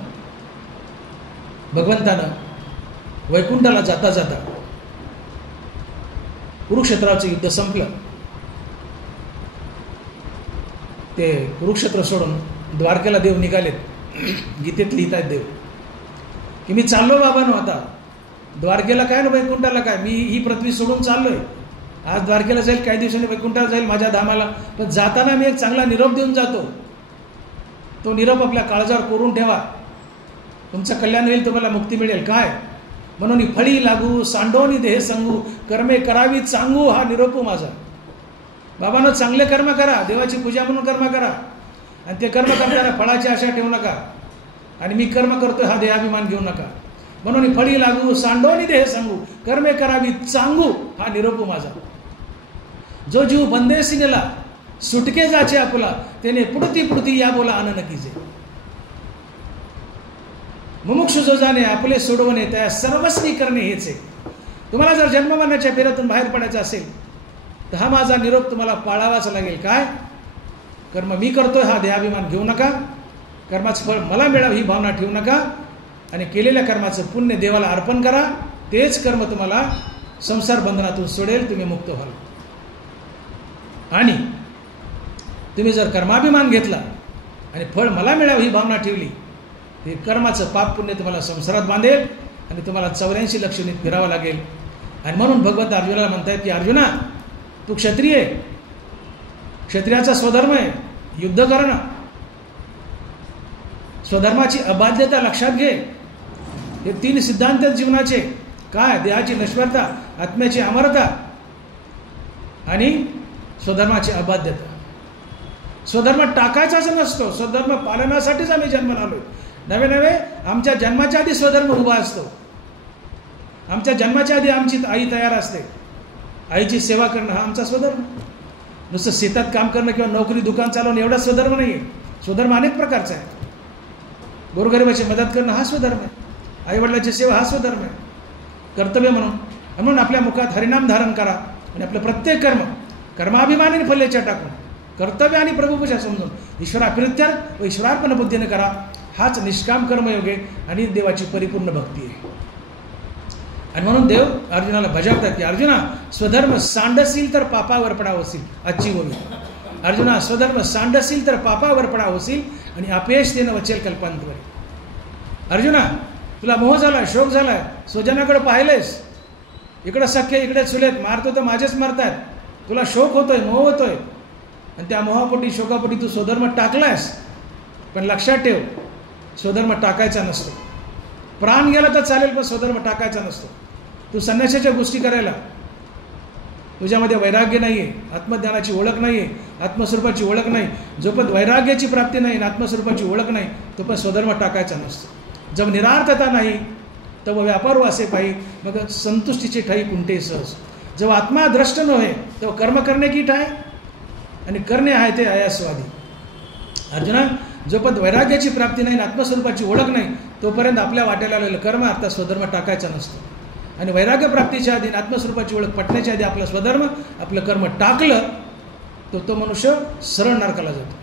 भगवंतानं वैकुंठाला जाता जाता कुरुक्षेत्राचं युद्ध संपलं. ते कुरुक्षेत्र सोडून द्वारकेला देव निघालेत. गीतेत लिहित आहेत देव की मी चाललो बाबांनो, आता द्वारकेला काय ना वैकुंठाला काय, मी ही पृथ्वी सोडून चाललोय. आज द्वारकेला जाईल, काही दिवसांनी वैकुंठाला जाईल माझ्या धामाला. पण जाताना मी एक चांगला निरोप देऊन जातो. तो निरोप आपल्या काळजावर कोरून ठेवा, तुमचं कल्याण होईल, तुम्हाला मुक्ती मिळेल. काय म्हणून फळी लागू सांडोनी देह संगू, कर्मे करावी चांगू हा निरोप माझा. बाबांनो चांगले कर्म करा, देवाची पूजा म्हणून कर्म करा. आणि ते कर्म करताना फळाची आशा ठेवू नका. आणि मी कर्म करतोय हा देहाभिमान घेऊ नका. म्हणून फळी लागू सांडोनी देह संगू, कर्मे करावी चांगू हा निरोप माझा. जो जीव बंदेसी नेला सुटके जाचे आपुला, त्याने पुढती या बोला आनन कीजे. मुमुक्षु जो जाणे आपले सोडवणे त्या सर्वस्वी करणे हेच आहे. तुम्हाला जर जन्ममरणाच्या फेऱ्यातून बाहेर पडायचं असेल तर हा माझा निरोप तुम्हाला पाळावाच लागेल. काय कर्म मी करतोय हा देहाभिमान घेऊ नका. कर्माचं फळ मला मिळावं ही भावना ठेवू नका. आणि केलेल्या कर्माचं पुण्य देवाला अर्पण करा. तेच कर्म तुम्हाला संसार बंधनातून सोडेल, तुम्ही मुक्त व्हाल. आणि तुम्ही जर कर्माभिमान घेतला आणि फळ मला मिळावं ही भावना ठेवली हे कर्माचं पाप पुण्य तुम्हाला संसारात बांधेल आणि तुम्हाला 84 लक्ष नीत फिरावं लागेल. आणि म्हणून भगवंत अर्जुनाला म्हणतायत की अर्जुना, तू क्षत्रिय आहे, क्षत्रियाचा स्वधर्म आहे युद्ध करणं. स्वधर्माची अबाध्यता लक्षात घे. हे 3 सिद्धांत जीवनाचे. काय? देहाची नश्वरता, आत्म्याची अमरता आणि स्वधर्माची अबाध्यता. स्वधर्म टाकायचाच नसतो, स्वधर्म पालनासाठीच आम्ही जन्माला आलोय. नवे आमच्या जन्माच्या आधी स्वधर्म उभा असतो. आमच्या जन्माच्या आधी आमची आई तयार असते. आईची सेवा करणं हा आमचा स्वधर्म. नुसतं शेतात काम करणं किंवा नोकरी दुकान चालवणं एवढा स्वधर्म नाही आहे. स्वधर्म अनेक प्रकारचा आहे. गोरगरिबाची मदत करणं हा स्वधर्म आहे. आईवडिलांची सेवा हा स्वधर्म आहे. कर्तव्य म्हणून आपल्या मुखात हरिनाम धारण करा आणि आपलं प्रत्येक कर्माभिमानीने फलेच्या टाकून कर्तव्य आणि प्रभुपूजा समजून ईश्वराप्रित्यर्थ व ईश्वरार्पण बुद्धीने करा. हाच निष्काम कर्मयोग आहे आणि देवाची परिपूर्ण भक्ती आहे. आणि म्हणून देव अर्जुनाला बजावतात की अर्जुना, स्वधर्म सांडशील तर पापावर पडा होशील. आजची ओवी. अर्जुना, स्वधर्म सांडशील तर पापावर पडा होशील आणि अपयश देणं वचेल कल्पांतवरी. अर्जुना, तुला मोह झालाय, शोक झालाय, स्वजनाकडे पाहिलेस, इकडं सख्य इकडे चुलेत, मारतो तर माझेच मारतायत, तुला शोक होतोय, मोह होतोय आणि त्या मोहापोटी शोकापोटी तू स्वधर्म टाकलायस. पण लक्षात ठेव, स्वधर्म टाकायचा नसतो. प्राण गेला तर चालेल पण स्वधर्म टाकायचा नसतो. तू संन्यासाच्या गोष्टी करायला, तुझ्यामध्ये वैराग्य नाही आहे, आत्मज्ञानाची ओळख नाही आहे, आत्मस्वरूपाची ओळख नाही, जोपर्यंत वैराग्याची प्राप्ती नाही आणि आत्मस्वरूपाची ओळख नाही तोपर्यंत स्वधर्म टाकायचा नसतो. जब निरार्थता नाही तब व्यापार वासे पाही, मग संतुष्टीची ठाई कुंठे सहज. जेव्हा आत्मा द्रष्ट नव्हे तेव्हा कर्म करणे की ठाय आणि करणे आहे ते आयास्वादी. अर्जुना, जोपर्यंत वैराग्याची प्राप्ती नाही आणि आत्मस्वरूपाची ओळख नाही तोपर्यंत आपल्या वाट्याला आलेलं कर्म अर्थात स्वधर्म टाकायचा नसतो. आणि वैराग्य प्राप्तीच्या आधी आत्मस्वरूपाची ओळख पटण्याच्या आधी आपलं स्वधर्म आपलं कर्म टाकलं तो मनुष्य सरळ नरकाला जातो.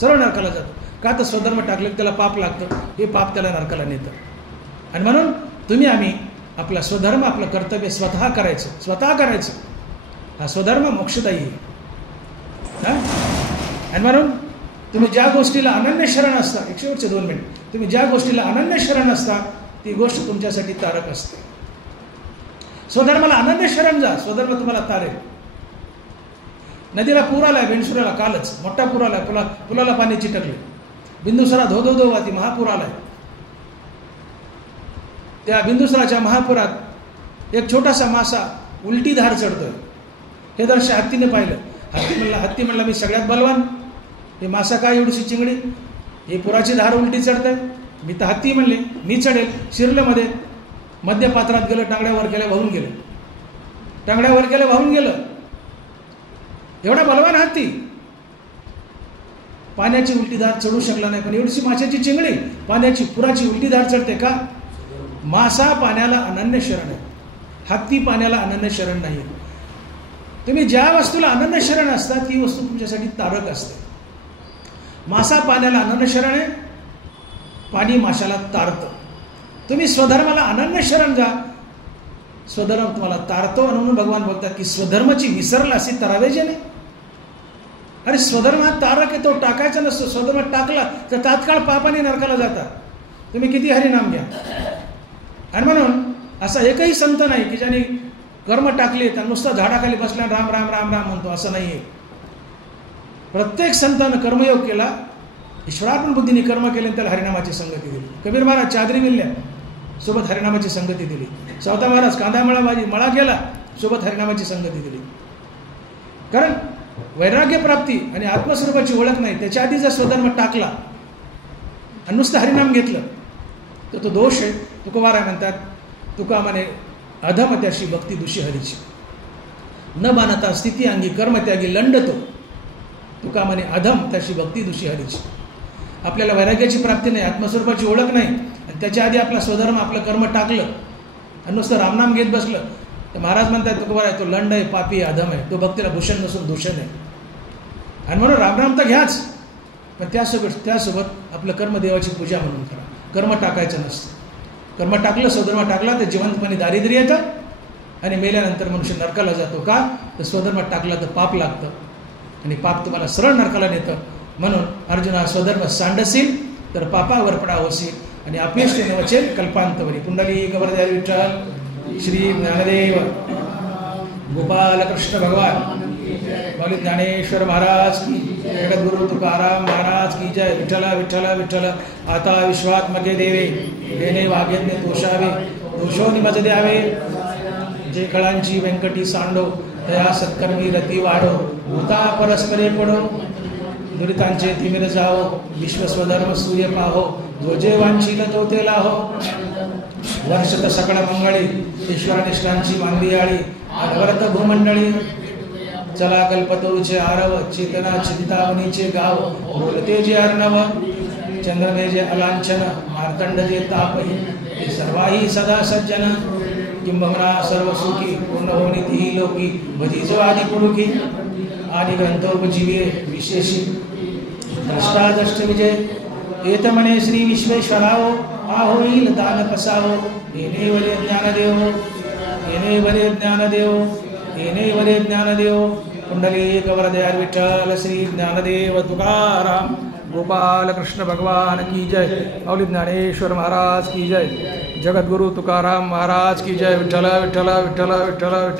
सरळ नरकाला जातो. का? तर स्वधर्म टाकलं की त्याला पाप लागतं. हे पाप त्याला नरकाला नेतं. आणि म्हणून तुम्ही आम्ही आपला स्वधर्म आपलं कर्तव्य स्वतः करायचं. हा स्वधर्म मोक्षदायी आहे. आणि म्हणून तुम्ही ज्या गोष्टीला अनन्य शरण असता, 102 मिनिट, तुम्ही ज्या गोष्टीला अनन्य शरण असता ती गोष्ट तुमच्यासाठी तारक असते. स्वधर्माला अनन्य शरण जा, स्वधर्म तुम्हाला तारेल. नदीला पूर आलाय, बेंडसुराला कालच मोठा पूर आलाय, पुलाला पाणी चिटकले, बिंदुसरा धो वाती महापूर आलाय. त्या बिंदुसराच्या महापुरात एक छोटासा मासा उलटी धार चढतोय. हे दृश्य हत्तीने पाहिलं. हत्ती म्हणला मी सगळ्यात बलवान, हे मासा काय एवढीशी चिंगडी, हे पुराची धार उलटी चढतंय, मी तर हत्ती म्हणले मी चढेल. शिरलं मध्ये मध्य पात्रात गेलं, टांगड्यावर केलं, वाहून गेलं. टांगड्यावर केलं, वाहून गेलं. एवढा बलवान हत्ती पाण्याची उलटी धार चढू शकला नाही. पण एवढीशी माशाची चिंगडी पाण्याची पुराची उलटी धार चढते का? मासा पाण्याला अनन्य शरण आहे, हत्ती पाण्याला अनन्य शरण नाही. तुम्ही ज्या वस्तूला अनन्य शरण असता ती वस्तू तुमच्यासाठी तारक असते. मासा पाण्याला अनन्य शरण आहे, पाणी माशाला तारतं. तुम्ही स्वधर्माला अनन्य शरण जा, स्वधर्म तुम्हाला तारतो. म्हणून भगवान बोलतात की स्वधर्माची विसरला अशी तरावेजे नाही. अरे स्वधर्म हा तारक आहे, तो टाकायचा नसतो. स्वधर्म टाकला तर तात्काळ पापाने नरकाला जातात. तुम्ही किती हरिनाम घ्या. आणि म्हणून असा एकही संत नाही की ज्याने कर्म टाकले तर नुसतं झाडाखाली बसला राम राम राम राम म्हणतो, असं नाही आहे. प्रत्येक संतानं कर्मयोग केला, ईश्वरार्पण बुद्धीने कर्म केले, त्याला हरिनामाची संगती दिली. कबीर महाराज चादरी मिळल्या, सोबत हरिनामाची संगती दिली. सावता महाराज कांदा मळा केला, सोबत हरिनामाची संगती दिली. कारण वैराग्य प्राप्ती आणि आत्मस्वरूपाची ओळख नाही, त्याच्या आधी जर स्वधर्म टाकला आणि नुसतं हरिनाम घेतलं तर तो दोष आहे. तुकोबाराय म्हणतात, तुका म्हणे अधम त्याशी भक्ती दुशी हरीची, न बाणता स्थिती अंगी कर्मत्यागी लंडतो. तुका म्हणे अधम त्याशी भक्ती दुशी हरीची. आपल्याला वैराग्याची प्राप्ती नाही, आत्मस्वरूपाची ओळख नाही आणि त्याच्या आधी आपला स्वधर्म आपलं कर्म टाकलं आणि नुसतं रामनाम घेत बसलं तर महाराज म्हणतात तुकोबाराय तो लंड आहे, पापी आहे, अधम आहे, तो भक्तीला भूषण नसून दूषण आहे. आणि म्हणून रामनाम तर घ्याच, पण त्यासोबत आपलं कर्म देवाची पूजा म्हणून करा. कर्म टाकायचं नसतं. कर्म टाकलं, स्वधर्म टाकला तर जिवंतपणे दारिद्र्य येतं आणि मेल्यानंतर मनुष्य नरकाला जातो. का? तर स्वधर्म टाकला तर पाप लागतं आणि पाप तुम्हाला सरळ नरकाला नेतं. म्हणून अर्जुना, स्वधर्म सांडशील तर पापावर पडा होशील आणि अपेष्ट वचेल कल्पांतवरी. पुंडलिक वरदे विठ्ठल श्री ज्ञानदेव गोपालकृष्ण भगवान मौली ज्ञानेश्वर महाराज की, जगद्गुरु तुकाराम महाराज की जय. विठ्ठल विठ्ठल विठ्ठल. आता विश्वात्मके देवे देणे वाग्यज्ञ तोषावे, दोषोनि मज द्यावे. जे कळांची व्यंकटी सांडो, तया सत्कर्मी रती वाढो. भूता परस्परे पडो, दुरितांचे तिमिर जाओ. विश्वस्वधर्म सूर्य पाहो, जो जे वांछील तो ते लाहो. वर्षत सकळ मंगळी, ईश्वर निष्ठांची मांदियाळी. अनवरत भूमंडळी, चला कल्पतरूचे आरव. चेतना चिंतामणीचे गाव, बोलते जे अर्णव. चंद्रने जे अलांछन, मार्तंड जे तापही. ते सर्वाही सदा सज्जन. किंबहुना सर्व सुखी, पूर्ण होणी तीही लोकी. भजी जो आदि पुरुखी, आदि ग्रंथोपजीवे विशेषी. द्रष्टाद्रष्ट विजय येत म्हणे श्री विश्वेश्वराओ. हा होईल दान कसावो, येणे वरे ज्ञानदेव. येणे वरे ज्ञानदेव, येणे वरे ज्ञानदेव. पुंडलिक वरदे विठ्ठल श्री ज्ञानदेव तुकाराम गोपाल कृष्ण भगवान की जय. मौली ज्ञानेश्वर महाराज की जय. जगद्गुरु तुकाराम महाराज की जय. विठ्ठल विठ्ठल विठ्ठल विठ्ठल विठ्ठल.